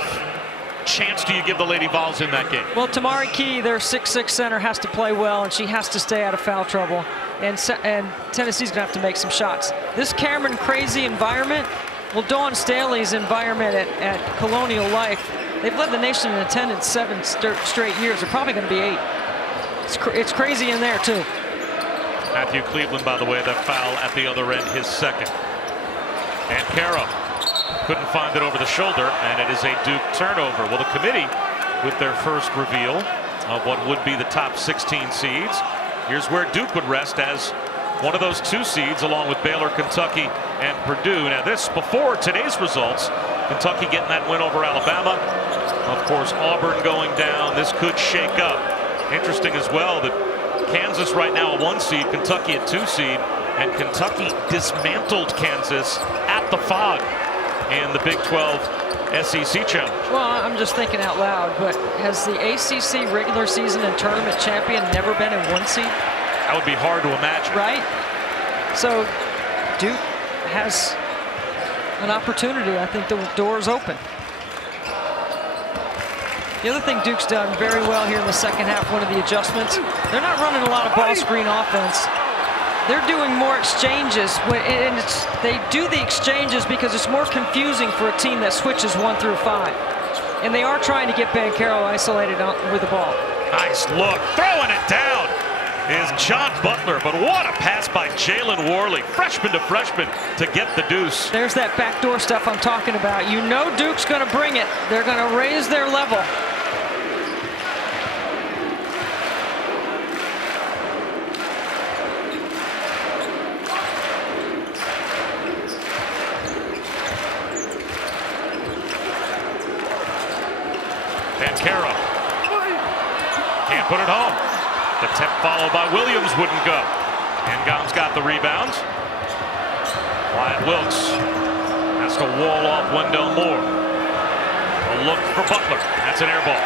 chance do you give the Lady Vols in that game? Well, Tamari Key, their 6'6" center, has to play well, and she has to stay out of foul trouble. And Tennessee's going to have to make some shots. This Cameron crazy environment, well, Dawn Staley's environment at Colonial Life, they've led the nation in attendance 7 straight years. They're probably going to be 8. It's crazy in there, too. Matthew Cleveland, by the way, that foul at the other end, his 2nd. And Caro couldn't find it over the shoulder, and it is a Duke turnover. Well, the committee, with their first reveal of what would be the top 16 seeds, here's where Duke would rest as one of those 2 seeds, along with Baylor, Kentucky, and Purdue. Now, this before today's results. Kentucky getting that win over Alabama. Of course, Auburn going down. This could shake up. Interesting as well that Kansas right now a 1 seed, Kentucky a 2 seed, and Kentucky dismantled Kansas at the Phog in the Big 12 SEC Challenge. Well, I'm just thinking out loud, but has the ACC regular season and tournament champion never been in 1 seed? That would be hard to imagine. Right? So Duke has an opportunity. I think the door is open. The other thing Duke's done very well here in the second half, one of the adjustments, they're not running a lot of ball screen offense. they're doing more exchanges, and they do the exchanges because it's more confusing for a team that switches 1 through 5. And they are trying to get Banchero isolated with the ball. Nice look, throwing it down is John Butler, but what a pass by Jalen Worley, freshman to freshman, to get the deuce. There's that backdoor stuff I'm talking about. You know Duke's going to bring it. They're going to raise their level. Banchero can't put it home. The tip followed by Williams wouldn't go. And Gom's got the rebounds. Wyatt Wilkes has to wall off Wendell Moore. A look for Butler. That's an air ball.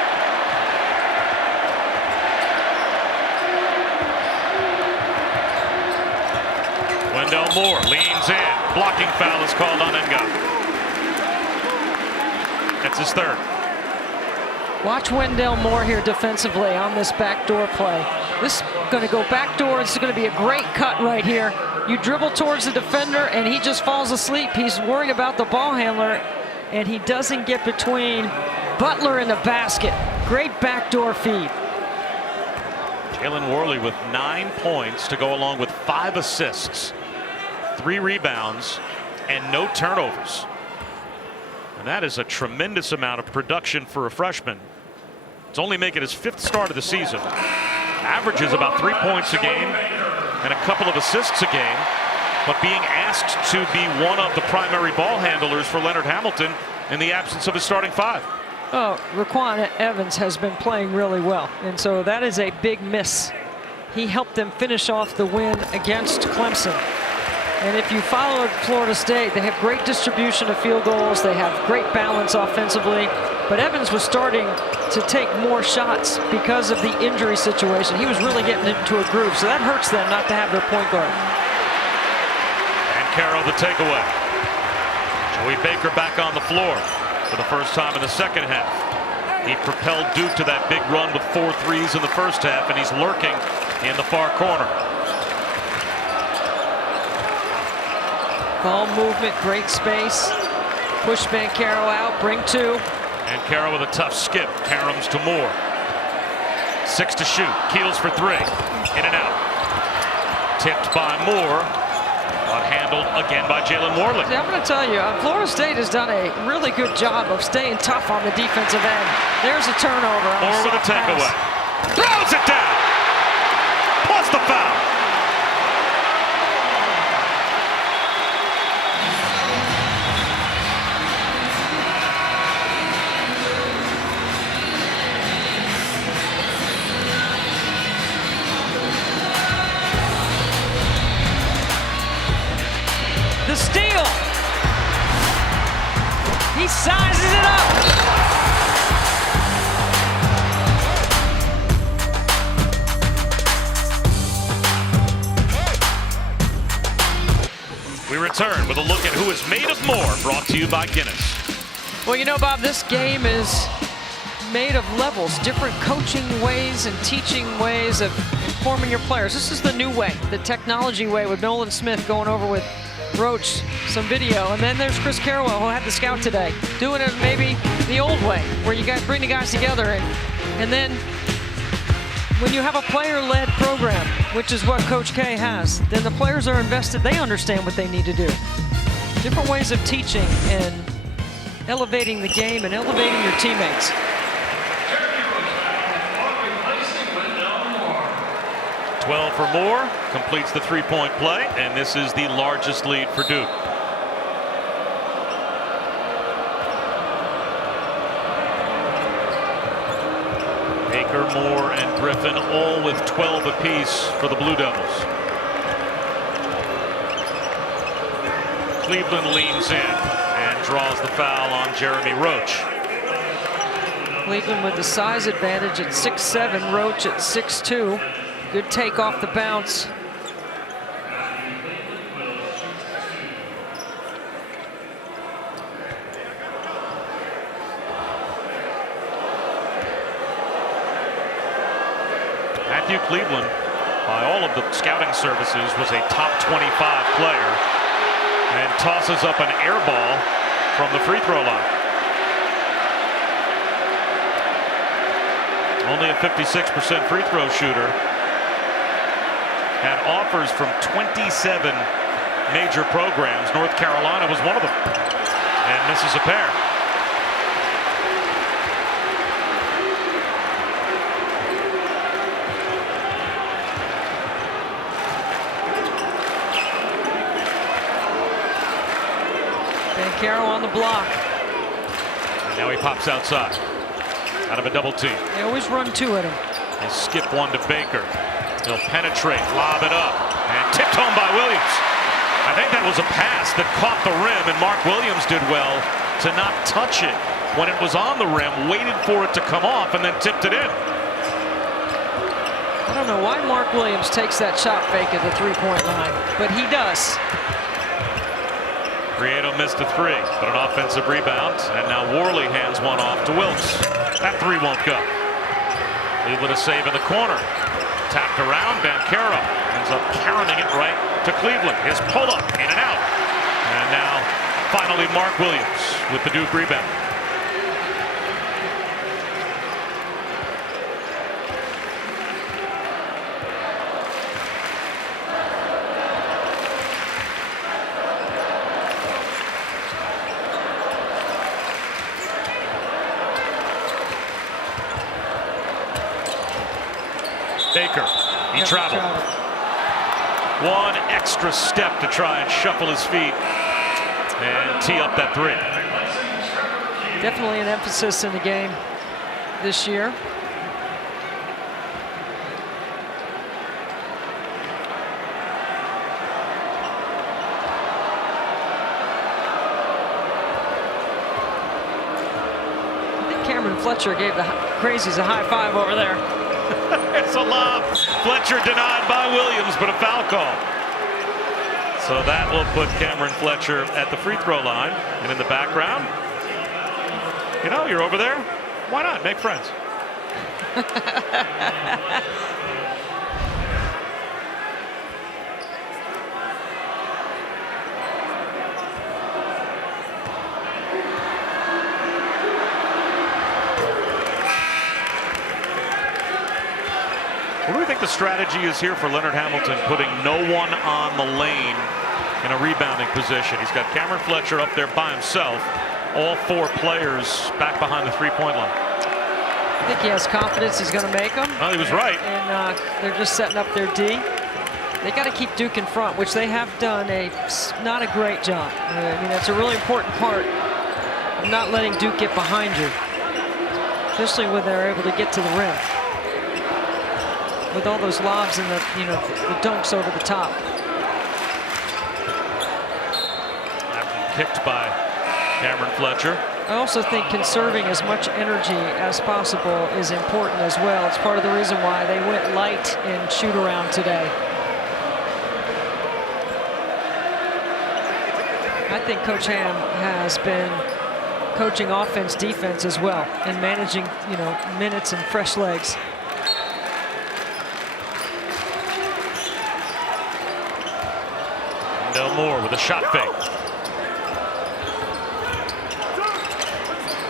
Wendell Moore leans in. Blocking foul is called on Ngom. That's his third. Watch Wendell Moore here defensively on this backdoor play. This is going to go backdoor. This is going to be a great cut right here. You dribble towards the defender, and he just falls asleep. He's worried about the ball handler, and he doesn't get between Butler and the basket. Great backdoor feed. Jalen Worley with 9 points to go along with 5 assists, 3 rebounds, and no turnovers. And that is a tremendous amount of production for a freshman. It's only making his 5th start of the season. Averages about 3 points a game and a couple of assists a game, but being asked to be one of the primary ball handlers for Leonard Hamilton in the absence of his starting 5. Oh, Raquan Evans has been playing really well, and so that is a big miss. He helped them finish off the win against Clemson. And if you follow Florida State, they have great distribution of field goals. They have great balance offensively. But Evans was starting to take more shots because of the injury situation. He was really getting into a groove, so that hurts them not to have their point guard. And Caro the takeaway. Joey Baker back on the floor for the first time in the second half. He propelled Duke to that big run with 4 threes in the first half, and he's lurking in the far corner. Ball movement, great space. Push Banchero out, bring 2. And Caro with a tough skip. Karams to Moore. 6 to shoot. Keels for 3. In and out. Tipped by Moore, but handled again by Jalen Worley. See, I'm going to tell you, Florida State has done a really good job of staying tough on the defensive end. There's a turnover. Moore with a takeaway. Throws it down. Plus the foul. The steal. He sizes it up. We return with a look at who is made of more, brought to you by Guinness. Well, you know, Bob, this game is made of levels, different coaching ways and teaching ways of informing your players. This is the new way, the technology way, with Nolan Smith going over with Roach some video, and then there's Chris Carrawell, who had the scout today, doing it maybe the old way, where you guys bring the guys together, and then when you have a player-led program, which is what Coach K has, then the players are invested. They understand what they need to do. Different ways of teaching and elevating the game and elevating your teammates. 12 for Moore, completes the 3-point play, and this is the largest lead for Duke. Baker, Moore, and Griffin all with 12 apiece for the Blue Devils. Cleveland leans in and draws the foul on Jeremy Roach. Cleveland with the size advantage at 6'7", Roach at 6'2". Good take off the bounce. Matthew Cleveland by all of the scouting services, was a top 25 player, and tosses up an air ball from the free throw line. Only a 56% free throw shooter. Had offers from 27 major programs. North Carolina was one of them, and misses a pair. Caro on the block. And now he pops outside. Out of a double team. They always run two at him. They skip one to Baker. He'll penetrate, lob it up, and tipped home by Williams. I think that was a pass that caught the rim, and Mark Williams did well to not touch it when it was on the rim, waited for it to come off, and then tipped it in. I don't know why Mark Williams takes that shot fake at the three-point line, but he does. Prieto missed a three, but an offensive rebound, and now Worley hands one off to Wilkes. That three won't go. Cleveland a save in the corner. Tapped around, Banchero ends up carrying it right to Cleveland. His pull-up, in and out. And now, finally, Mark Williams with the Duke rebound. Baker, he traveled. One extra step to try and shuffle his feet and tee up that three. Definitely an emphasis in the game this year. I think Cameron Fletcher gave the Crazies a high five over there. It's a lob. Fletcher denied by Williams, but a foul call. So that will put Cameron Fletcher at the free throw line. And in the background, you know, you're over there. Why not? Make friends. What do we think the strategy is here for Leonard Hamilton, putting no one on the lane in a rebounding position? He's got Cameron Fletcher up there by himself, all four players back behind the three-point line. I think he has confidence he's going to make them. Well, he was right. And they're just setting up their D. They got to keep Duke in front, which they have done not a great job. I mean, that's a really important part of not letting Duke get behind you, especially when they're able to get to the rim. With all those lobs and the dunks over the top. After kicked by Cameron Fletcher. I also think conserving as much energy as possible is important as well. It's part of the reason why they went light in shoot around today. I think Coach Ham has been coaching offense, defense as well, and managing, minutes and fresh legs. Moore with a shot fake.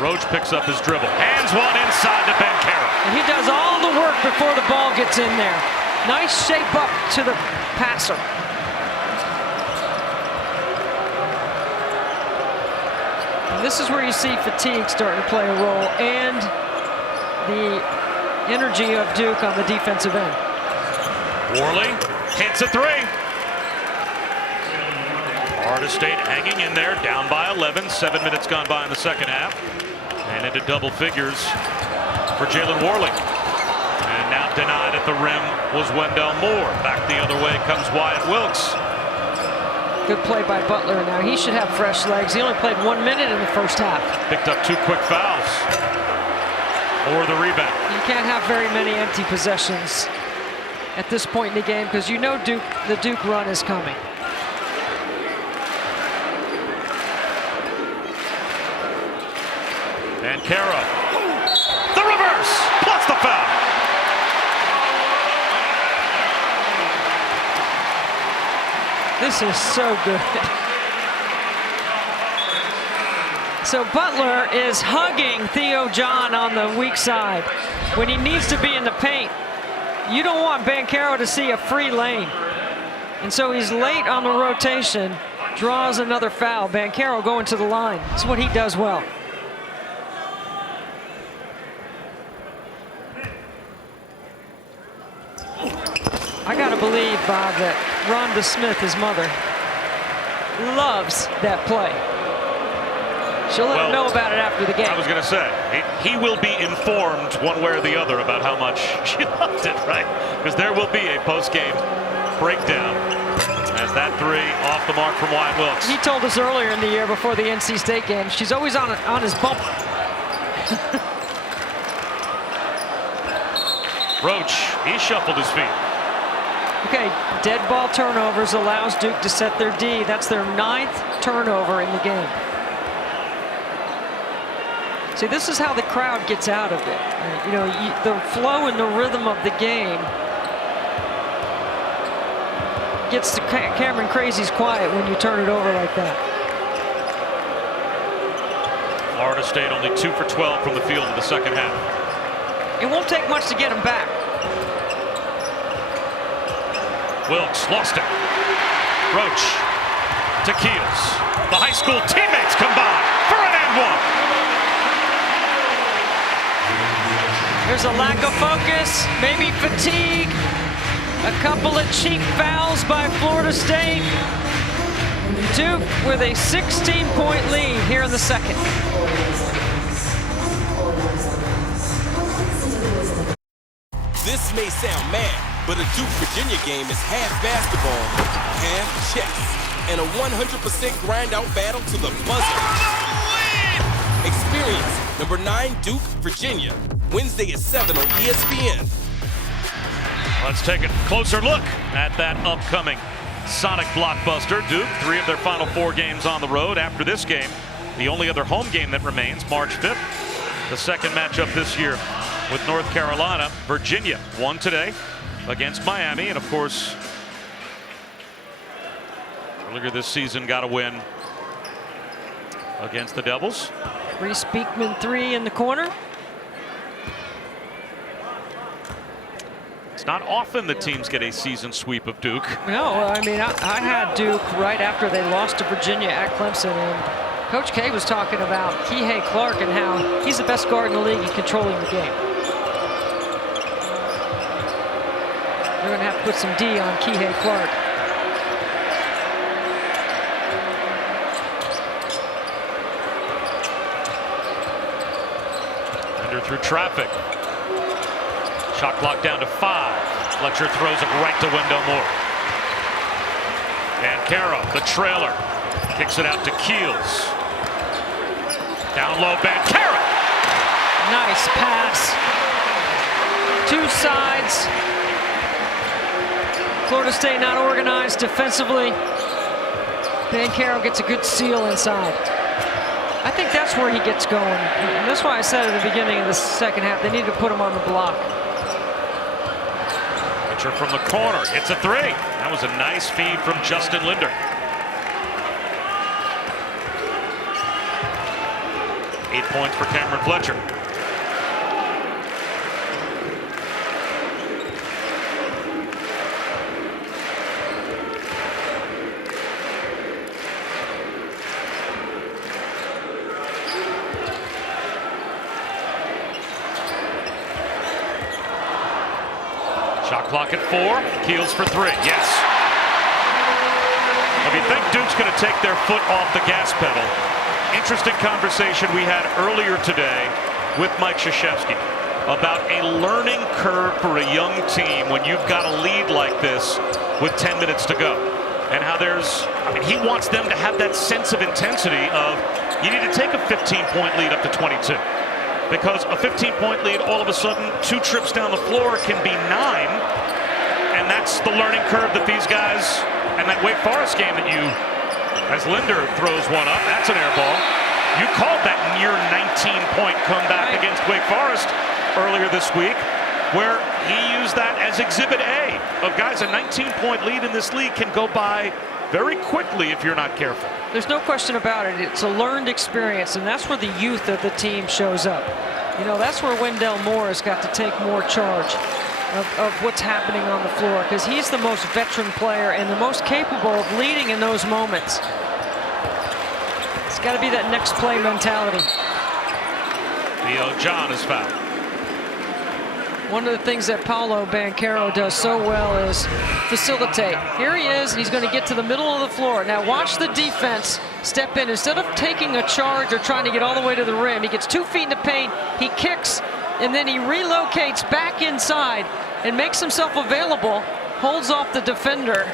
Roach picks up his dribble. Hands one inside to Banchero. And he does all the work before the ball gets in there. Nice shape up to the passer. And this is where you see fatigue starting to play a role, and the energy of Duke on the defensive end. Worley hits a three. Florida State hanging in there, down by 11. 7 minutes gone by in the second half. And into double figures for Jalen Worley. And now denied at the rim was Wendell Moore. Back the other way comes Wyatt Wilkes. Good play by Butler. Now he should have fresh legs. He only played 1 minute in the first half. Picked up 2 quick fouls. Or the rebound. You can't have very many empty possessions at this point in the game because the Duke run is coming. Banchero, the reverse, plus the foul. This is so good. So Butler is hugging Theo John on the weak side when he needs to be in the paint. You don't want Banchero to see a free lane. And so he's late on the rotation, draws another foul. Banchero going to the line. That's what he does well. I gotta believe, Bob, that Rhonda Smith, his mother, loves that play. She'll let him know about it after the game. I was going to say, he will be informed one way or the other about how much she loved it, right? Because there will be a post-game breakdown as that three off the mark from Wyatt Wilkes. He told us earlier in the year before the NC State game, she's always on his bump. Roach, he shuffled his feet. Okay, dead ball turnovers allows Duke to set their D. That's their 9th turnover in the game. See, this is how the crowd gets out of it. You know, the flow and the rhythm of the game gets the Cameron Crazies quiet when you turn it over like that. Florida State only 2 for 12 from the field in the second half. It won't take much to get them back. Wilkes lost it. Roach to Keels. The high school teammates combine for an and one. There's a lack of focus, maybe fatigue, a couple of cheap fouls by Florida State. Duke with a 16-point lead here in the second. This may sound mad, but a Duke-Virginia game is half basketball, half chess, and a 100% grind-out battle to the buzzer. Experience number 9 Duke, Virginia. Wednesday at 7 on ESPN. Let's take a closer look at that upcoming Sonic blockbuster. Duke, 3 of their final 4 games on the road. After this game, the only other home game that remains, March 5th. The second matchup this year with North Carolina. Virginia won today against Miami. And of course, earlier this season got a win against the Devils. Reese Beekman 3 in the corner. It's not often the teams get a season sweep of Duke. No, I mean, I had Duke right after they lost to Virginia at Clemson, and Coach K was talking about Kihei Clark and how he's the best guard in the league in controlling the game. They're going to have to put some D on Kihei Clark. Under through traffic. Shot clock down to 5. Fletcher throws it right to Wendell Moore. Banchero, the trailer, kicks it out to Keels. Down low, Banchero. Nice pass. 2 sides. Florida State not organized defensively. Banchero gets a good seal inside. I think that's where he gets going. And that's why I said at the beginning of the second half, they need to put him on the block. From the corner, hits a 3. That was a nice feed from Justin Linder. 8 points for Cameron Fletcher. Shot clock at 4. Keels for 3. Yes. If you think Duke's going to take their foot off the gas pedal, interesting conversation we had earlier today with Mike Krzyzewski about a learning curve for a young team when you've got a lead like this with 10 minutes to go. And how he wants them to have that sense of intensity of you need to take a 15-point lead up to 22. Because a 15-point lead, all of a sudden, 2 trips down the floor can be 9. And that's the learning curve that these guys, and that Wake Forest game that you, as Linder throws one up, that's an air ball. You called that near 19-point comeback against Wake Forest earlier this week, where he used that as exhibit A of guys, a 19-point lead in this league can go by very quickly if you're not careful. There's no question about it. It's a learned experience, and that's where the youth of the team shows up. You know, that's where Wendell Moore has got to take more charge of what's happening on the floor, because he's the most veteran player and the most capable of leading in those moments. It's got to be that next play mentality. Theo John is fouled. One of the things that Paolo Banchero does so well is facilitate. Here he is, and he's going to get to the middle of the floor. Now watch the defense step in. Instead of taking a charge or trying to get all the way to the rim, he gets 2 feet in the paint, he kicks, and then he relocates back inside and makes himself available, holds off the defender.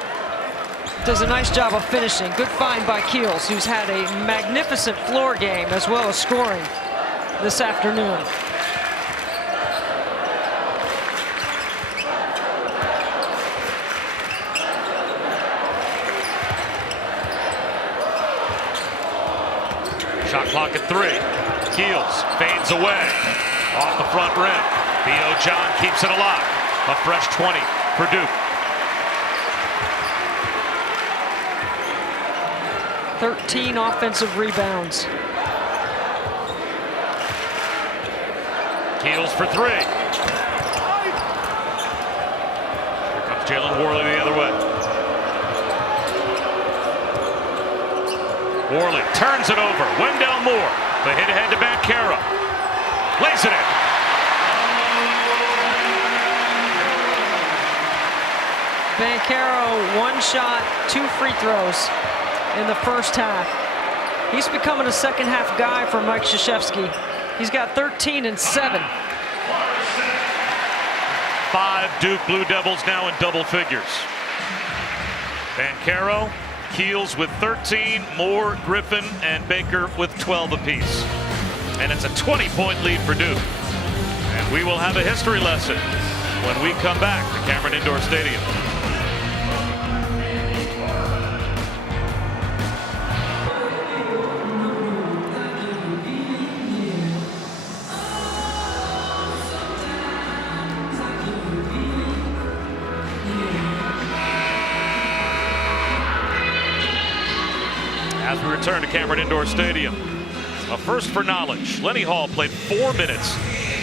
Does a nice job of finishing. Good find by Keels, who's had a magnificent floor game as well as scoring this afternoon. Shot clock at 3. Keels fades away off the front rim. Theo John keeps it alive. A fresh 20 for Duke. 13 offensive rebounds. Keels for 3. Here comes Jalen Worley the other way. Worley turns it over. Wendell Moore. The hit ahead to Banchero. Lays it in. Banchero, 1 shot, 2 free throws in the first half. He's becoming a second half guy for Mike Krzyzewski. He's got 13 and 7. 5 Duke Blue Devils now in double figures. Banchero, Keels with 13, Moore, Griffin, and Baker with 12 apiece. And it's a 20-point lead for Duke. And we will have a history lesson when we come back to Cameron Indoor Stadium. As we return to Cameron Indoor Stadium, a first for knowledge. Lenny Hall played 4 minutes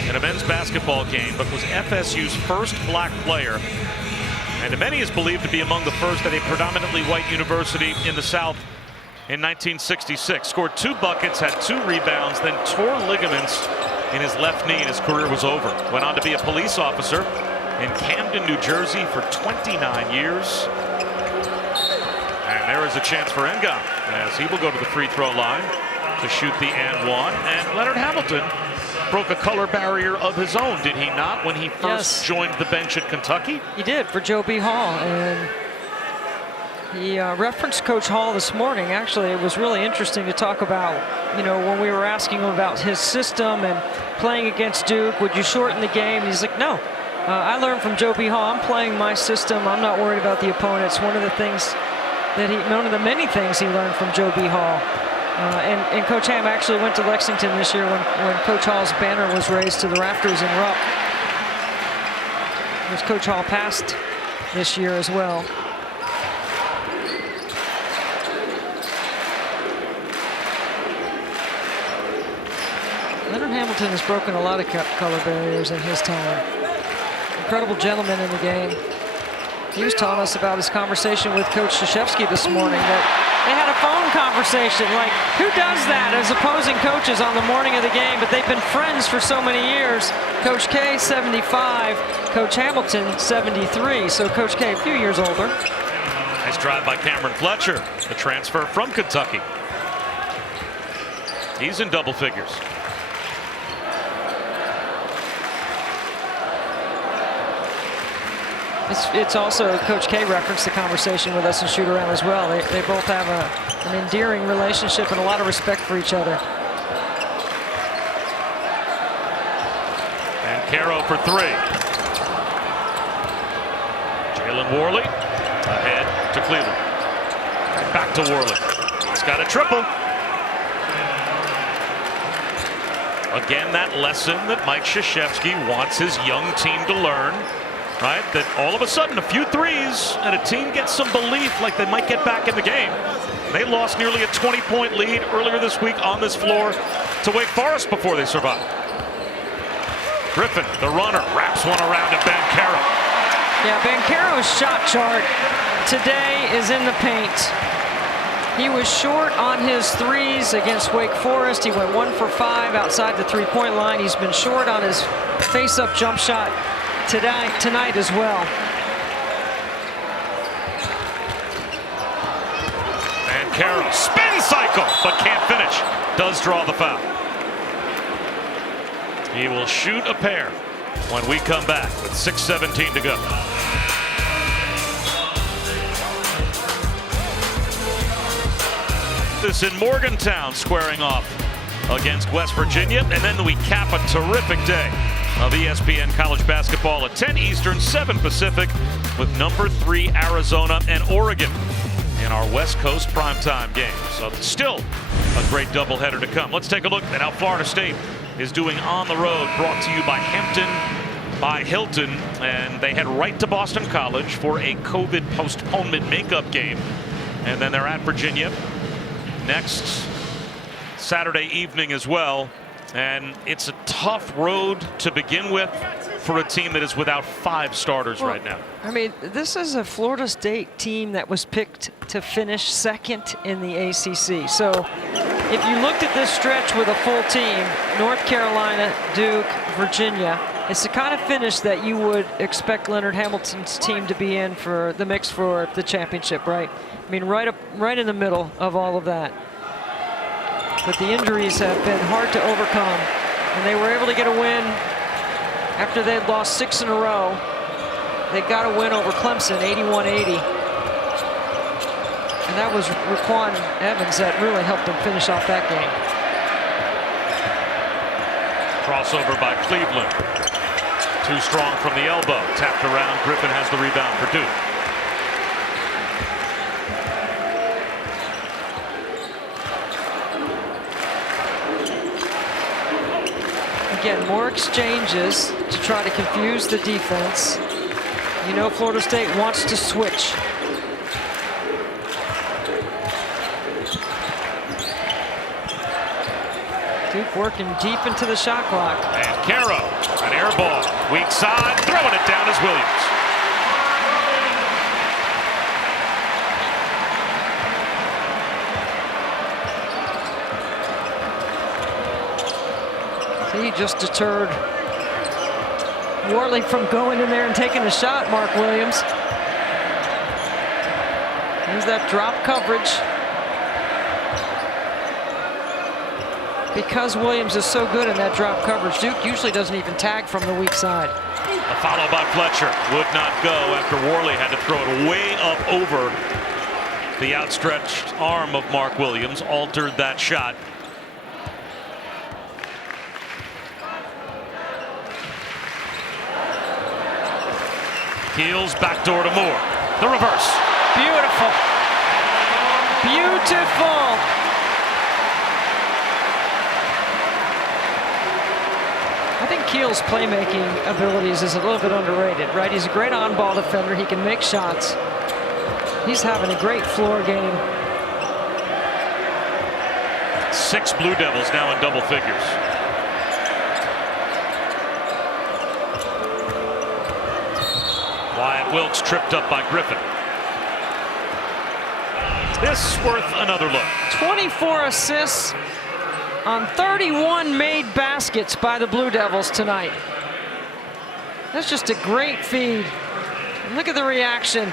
in a men's basketball game, but was FSU's first black player, and to many is believed to be among the first at a predominantly white university in the South in 1966. Scored 2 buckets, had 2 rebounds, then tore ligaments in his left knee, and his career was over. Went on to be a police officer in Camden, New Jersey for 29 years. And there is a chance for Engon, as he will go to the free throw line to shoot the and one. And Leonard Hamilton broke a color barrier of his own, did he not, when he first joined the bench at Kentucky? He did, for Joe B. Hall. And he referenced Coach Hall this morning. Actually, it was really interesting to talk about, you know, when we were asking him about his system and playing against Duke, would you shorten the game? He's like, no. I learned from Joe B. Hall. I'm playing my system. I'm not worried about the opponents. One of the many things he learned from Joe B. Hall. And Coach Ham actually went to Lexington this year when Coach Hall's banner was raised to the rafters in Rupp. Which Coach Hall passed this year as well. Leonard Hamilton has broken a lot of color barriers in his time. Incredible gentleman in the game. He was telling us about his conversation with Coach Krzyzewski this morning, that they had a phone conversation. Like, who does that as opposing coaches on the morning of the game? But they've been friends for so many years. Coach K, 75. Coach Hamilton, 73. So Coach K, a few years older. Nice drive by Cameron Fletcher, the transfer from Kentucky. He's in double figures. It's also, Coach K referenced the conversation with us in shoot around as well. They both have an endearing relationship and a lot of respect for each other. And Caro for 3. Jalen Worley ahead to Cleveland. Back to Worley. He's got a triple. Again, that lesson that Mike Krzyzewski wants his young team to learn. right? That all of a sudden a few threes and a team gets some belief like they might get back in the game. They lost nearly a 20-point lead earlier this week on this floor to Wake Forest before they survived. Griffin, the runner, wraps one around to Banchero. Yeah, Banchero's shot chart today is in the paint. He was short on his threes against Wake Forest. He went 1 for 5 outside the three-point line. He's been short on his face-up jump shot tonight as well. Banchero, spin cycle, but can't finish. Does draw the foul. He will shoot a pair when we come back with 6:17 to go. This in Morgantown squaring off against West Virginia, and then we cap a terrific day of ESPN college basketball at 10 Eastern, 7 Pacific, with number 3 Arizona and Oregon in our West Coast primetime game. So still a great doubleheader to come. Let's take a look at how Florida State is doing on the road, brought to you by Hampton by Hilton, and they head right to Boston College for a COVID postponement makeup game, and then they're at Virginia next Saturday evening as well. And it's a tough road to begin with for a team that is without 5 starters right now. I mean, this is a Florida State team that was picked to finish second in the ACC. So if you looked at this stretch with a full team, North Carolina, Duke, Virginia, it's the kind of finish that you would expect Leonard Hamilton's team to be in for the mix for the championship, right? I mean, right in the middle of all of that. But the injuries have been hard to overcome, and they were able to get a win after they had lost 6 in a row. They got a win over Clemson, 81-80. And that was Raquan Evans that really helped them finish off that game. Crossover by Cleveland. Too strong from the elbow. Tapped around. Griffin has the rebound for Duke. Again, more exchanges to try to confuse the defense. You know Florida State wants to switch. Duke working deep into the shot clock. And Caro, an air ball. Weak side, throwing it down as Williams. He just deterred Worley from going in there and taking a shot, Mark Williams. Here's that drop coverage. Because Williams is so good in that drop coverage, Duke usually doesn't even tag from the weak side. A follow by Fletcher would not go after Worley had to throw it way up over the outstretched arm of Mark Williams, altered that shot. Keels backdoor to Moore. The reverse. Beautiful. Beautiful. I think Keel's playmaking abilities is a little bit underrated, right? He's a great on-ball defender. He can make shots. He's having a great floor game. 6 Blue Devils now in double figures. Wyatt Wilkes tripped up by Griffin. This worth another look. 24 assists on 31 made baskets by the Blue Devils tonight. That's just a great feed. And look at the reaction.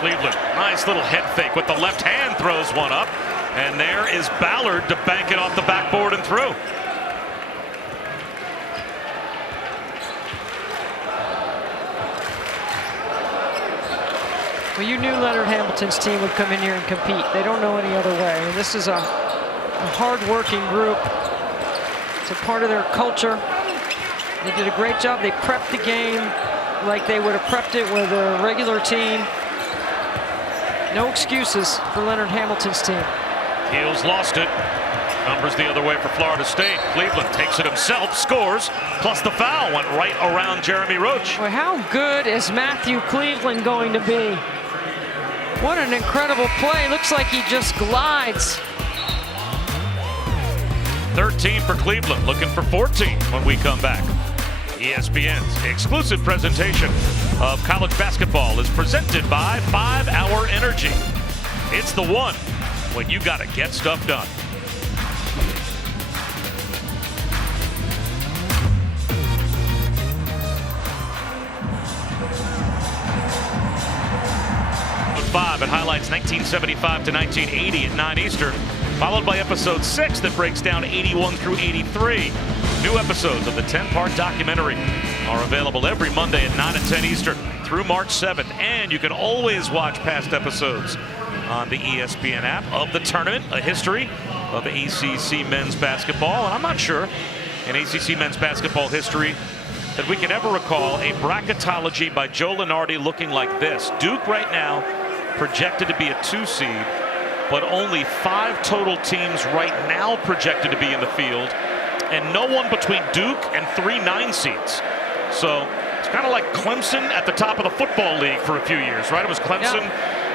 Cleveland, nice little head fake with the left hand, throws one up. And there is Ballard to bank it off the backboard and through. Well, you knew Leonard Hamilton's team would come in here and compete. They don't know any other way. And this is a a hard-working group. It's a part of their culture. They did a great job. They prepped the game like they would have prepped it with a regular team. No excuses for Leonard Hamilton's team. Heels lost it. Numbers the other way for Florida State. Cleveland takes it himself, scores, plus the foul went right around Jeremy Roach. Well, how good is Matthew Cleveland going to be? What an incredible play. Looks like he just glides. 13 for Cleveland, looking for 14 when we come back. ESPN's exclusive presentation of college basketball is presented by 5 Hour Energy. It's the one when you gotta get stuff done. It highlights 1975 to 1980 at 9 Eastern, followed by episode 6 that breaks down 81 through 83. New episodes of the 10-part documentary are available every Monday at 9 and 10 Eastern through March 7th. And you can always watch past episodes on the ESPN app of the tournament, a history of the ACC men's basketball. And I'm not sure in ACC men's basketball history that we can ever recall a bracketology by Joe Lunardi looking like this. Duke right now projected to be a 2 seed, but only 5 total teams right now projected to be in the field, and no one between Duke and 3 9 seeds. So it's kind of like Clemson at the top of the football league for a few years, right? It was Clemson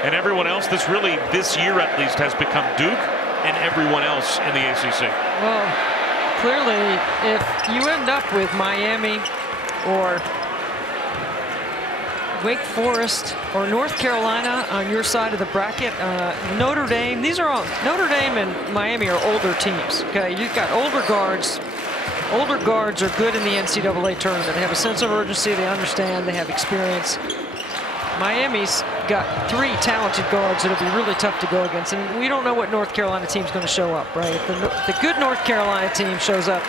and everyone else. This year at least has become Duke and everyone else in the ACC. Well, clearly, if you end up with Miami or Wake Forest or North Carolina on your side of the bracket, Notre Dame, these are all, Notre Dame and Miami are older teams, okay? You've got older guards. Older guards are good in the NCAA tournament. They have a sense of urgency, they understand, they have experience. Miami's got 3 talented guards that'll be really tough to go against, and we don't know what North Carolina team's going to show up, right? If the good North Carolina team shows up,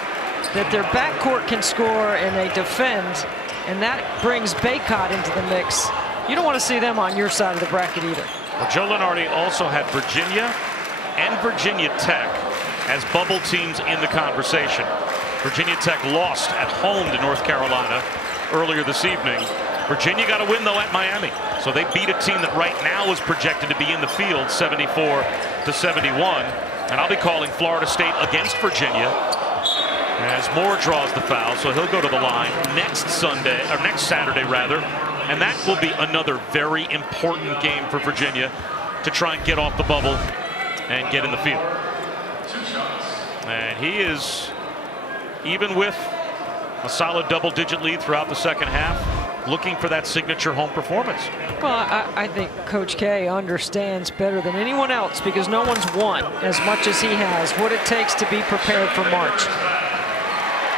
that their backcourt can score and they defend, and that brings Baycott into the mix. You don't want to see them on your side of the bracket either. Well, Joe Lunardi also had Virginia and Virginia Tech as bubble teams in the conversation. Virginia Tech lost at home to North Carolina earlier this evening. Virginia got a win, though, at Miami. So they beat a team that right now is projected to be in the field 74 to 71. And I'll be calling Florida State against Virginia as Moore draws the foul, so he'll go to the line next Saturday rather, and that will be another very important game for Virginia to try and get off the bubble and get in the field. And he is, even with a solid double-digit lead throughout the second half, looking for that signature home performance. Well, I think Coach K understands better than anyone else, because no one's won as much as he has, what it takes to be prepared for March.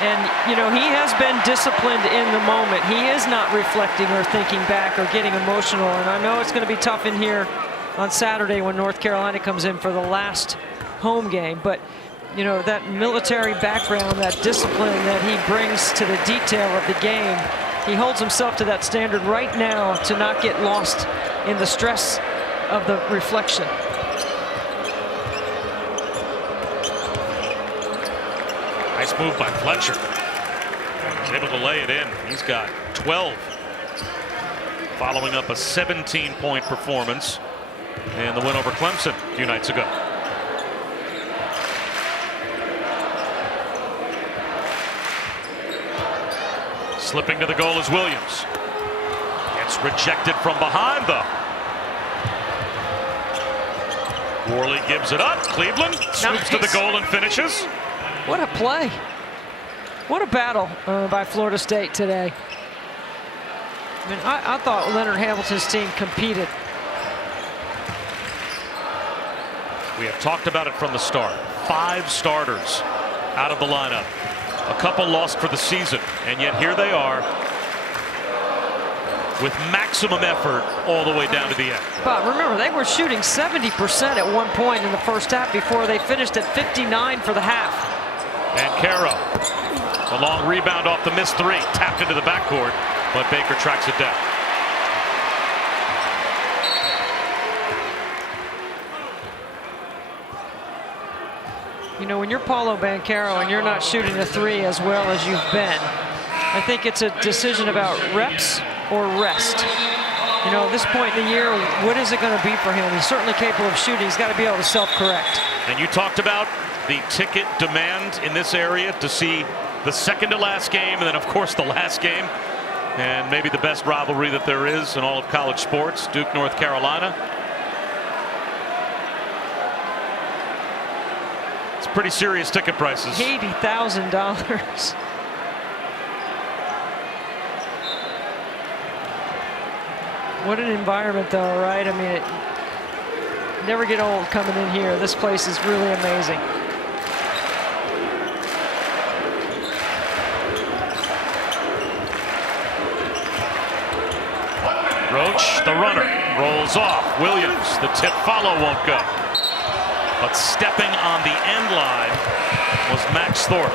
And, you know, he has been disciplined in the moment. He is not reflecting or thinking back or getting emotional. And I know it's going to be tough in here on Saturday when North Carolina comes in for the last home game. But, you know, that military background, that discipline that he brings to the detail of the game, he holds himself to that standard right now to not get lost in the stress of the reflection. Nice move by Fletcher. He's able to lay it in. He's got 12. Following up a 17-point performance in the win over Clemson a few nights ago. Slipping to the goal is Williams. It's rejected from behind, though. Worley gives it up. Cleveland swoops to the goal and finishes. What a play. What a battle by Florida State today. I mean, I thought Leonard Hamilton's team competed. We have talked about it from the start. 5 starters out of the lineup. A couple lost for the season, and yet here they are with maximum effort all the way down to the end. But remember, they were shooting 70% at one point in the first half before they finished at 59 for the half. And Caro, a long rebound off the missed 3, tapped into the backcourt, but Baker tracks it down. You know, when you're Paulo Banchero and you're not shooting a three as well as you've been, I think it's a decision about reps or rest. You know, at this point in the year, what is it going to be for him? He's certainly capable of shooting. He's got to be able to self-correct. And you talked about the ticket demand in this area to see the second to last game, and then of course the last game, and maybe the best rivalry that there is in all of college sports, Duke, North Carolina. It's pretty serious ticket prices. $80,000. What an environment, though, right? I mean, it never get old coming in here. This place is really amazing. Roach, the runner, rolls off. Williams, the tip follow won't go. But stepping on the end line was Max Thorpe.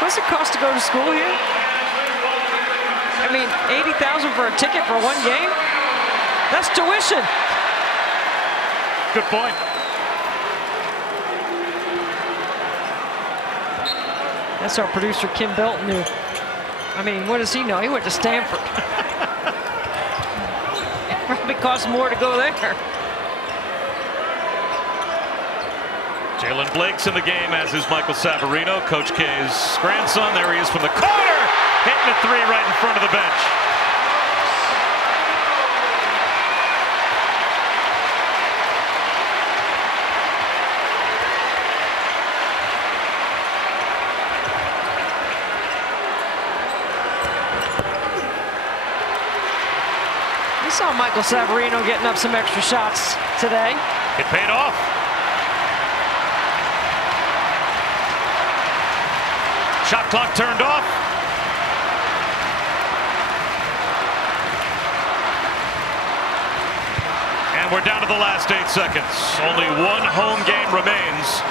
What's it cost to go to school here? I mean, $80,000 for a ticket for one game? That's tuition. Good point. That's our producer, Kim Belton, who, I mean, what does he know? He went to Stanford. It probably costs more to go there. Jalen Blake's in the game, as is Michael Savarino, Coach K's grandson. There he is from the corner, hitting a three right in front of the bench. We saw Michael Savarino getting up some extra shots today. It paid off. Shot clock turned off. And we're down to the last 8 seconds. Only one home game remains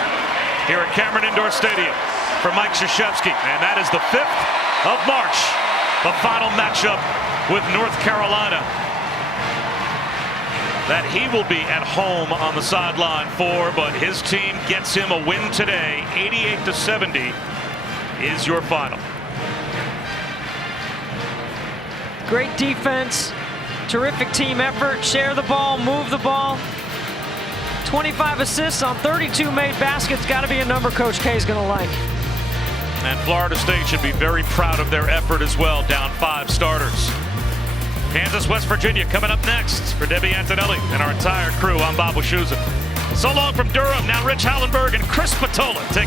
here at Cameron Indoor Stadium for Mike Krzyzewski. And that is the 5th of March, the final matchup with North Carolina, that he will be at home on the sideline for, but his team gets him a win today. 88-70 is your final. Great defense, terrific team effort, share the ball, move the ball. 25 assists on 32 made baskets. Got to be a number Coach K is going to like. And Florida State should be very proud of their effort as well, down 5 starters. Kansas, West Virginia coming up next. For Debbie Antonelli and our entire crew, I'm Bob Wischusen. So long from Durham. Now Rich Hallenberg and Chris Patola take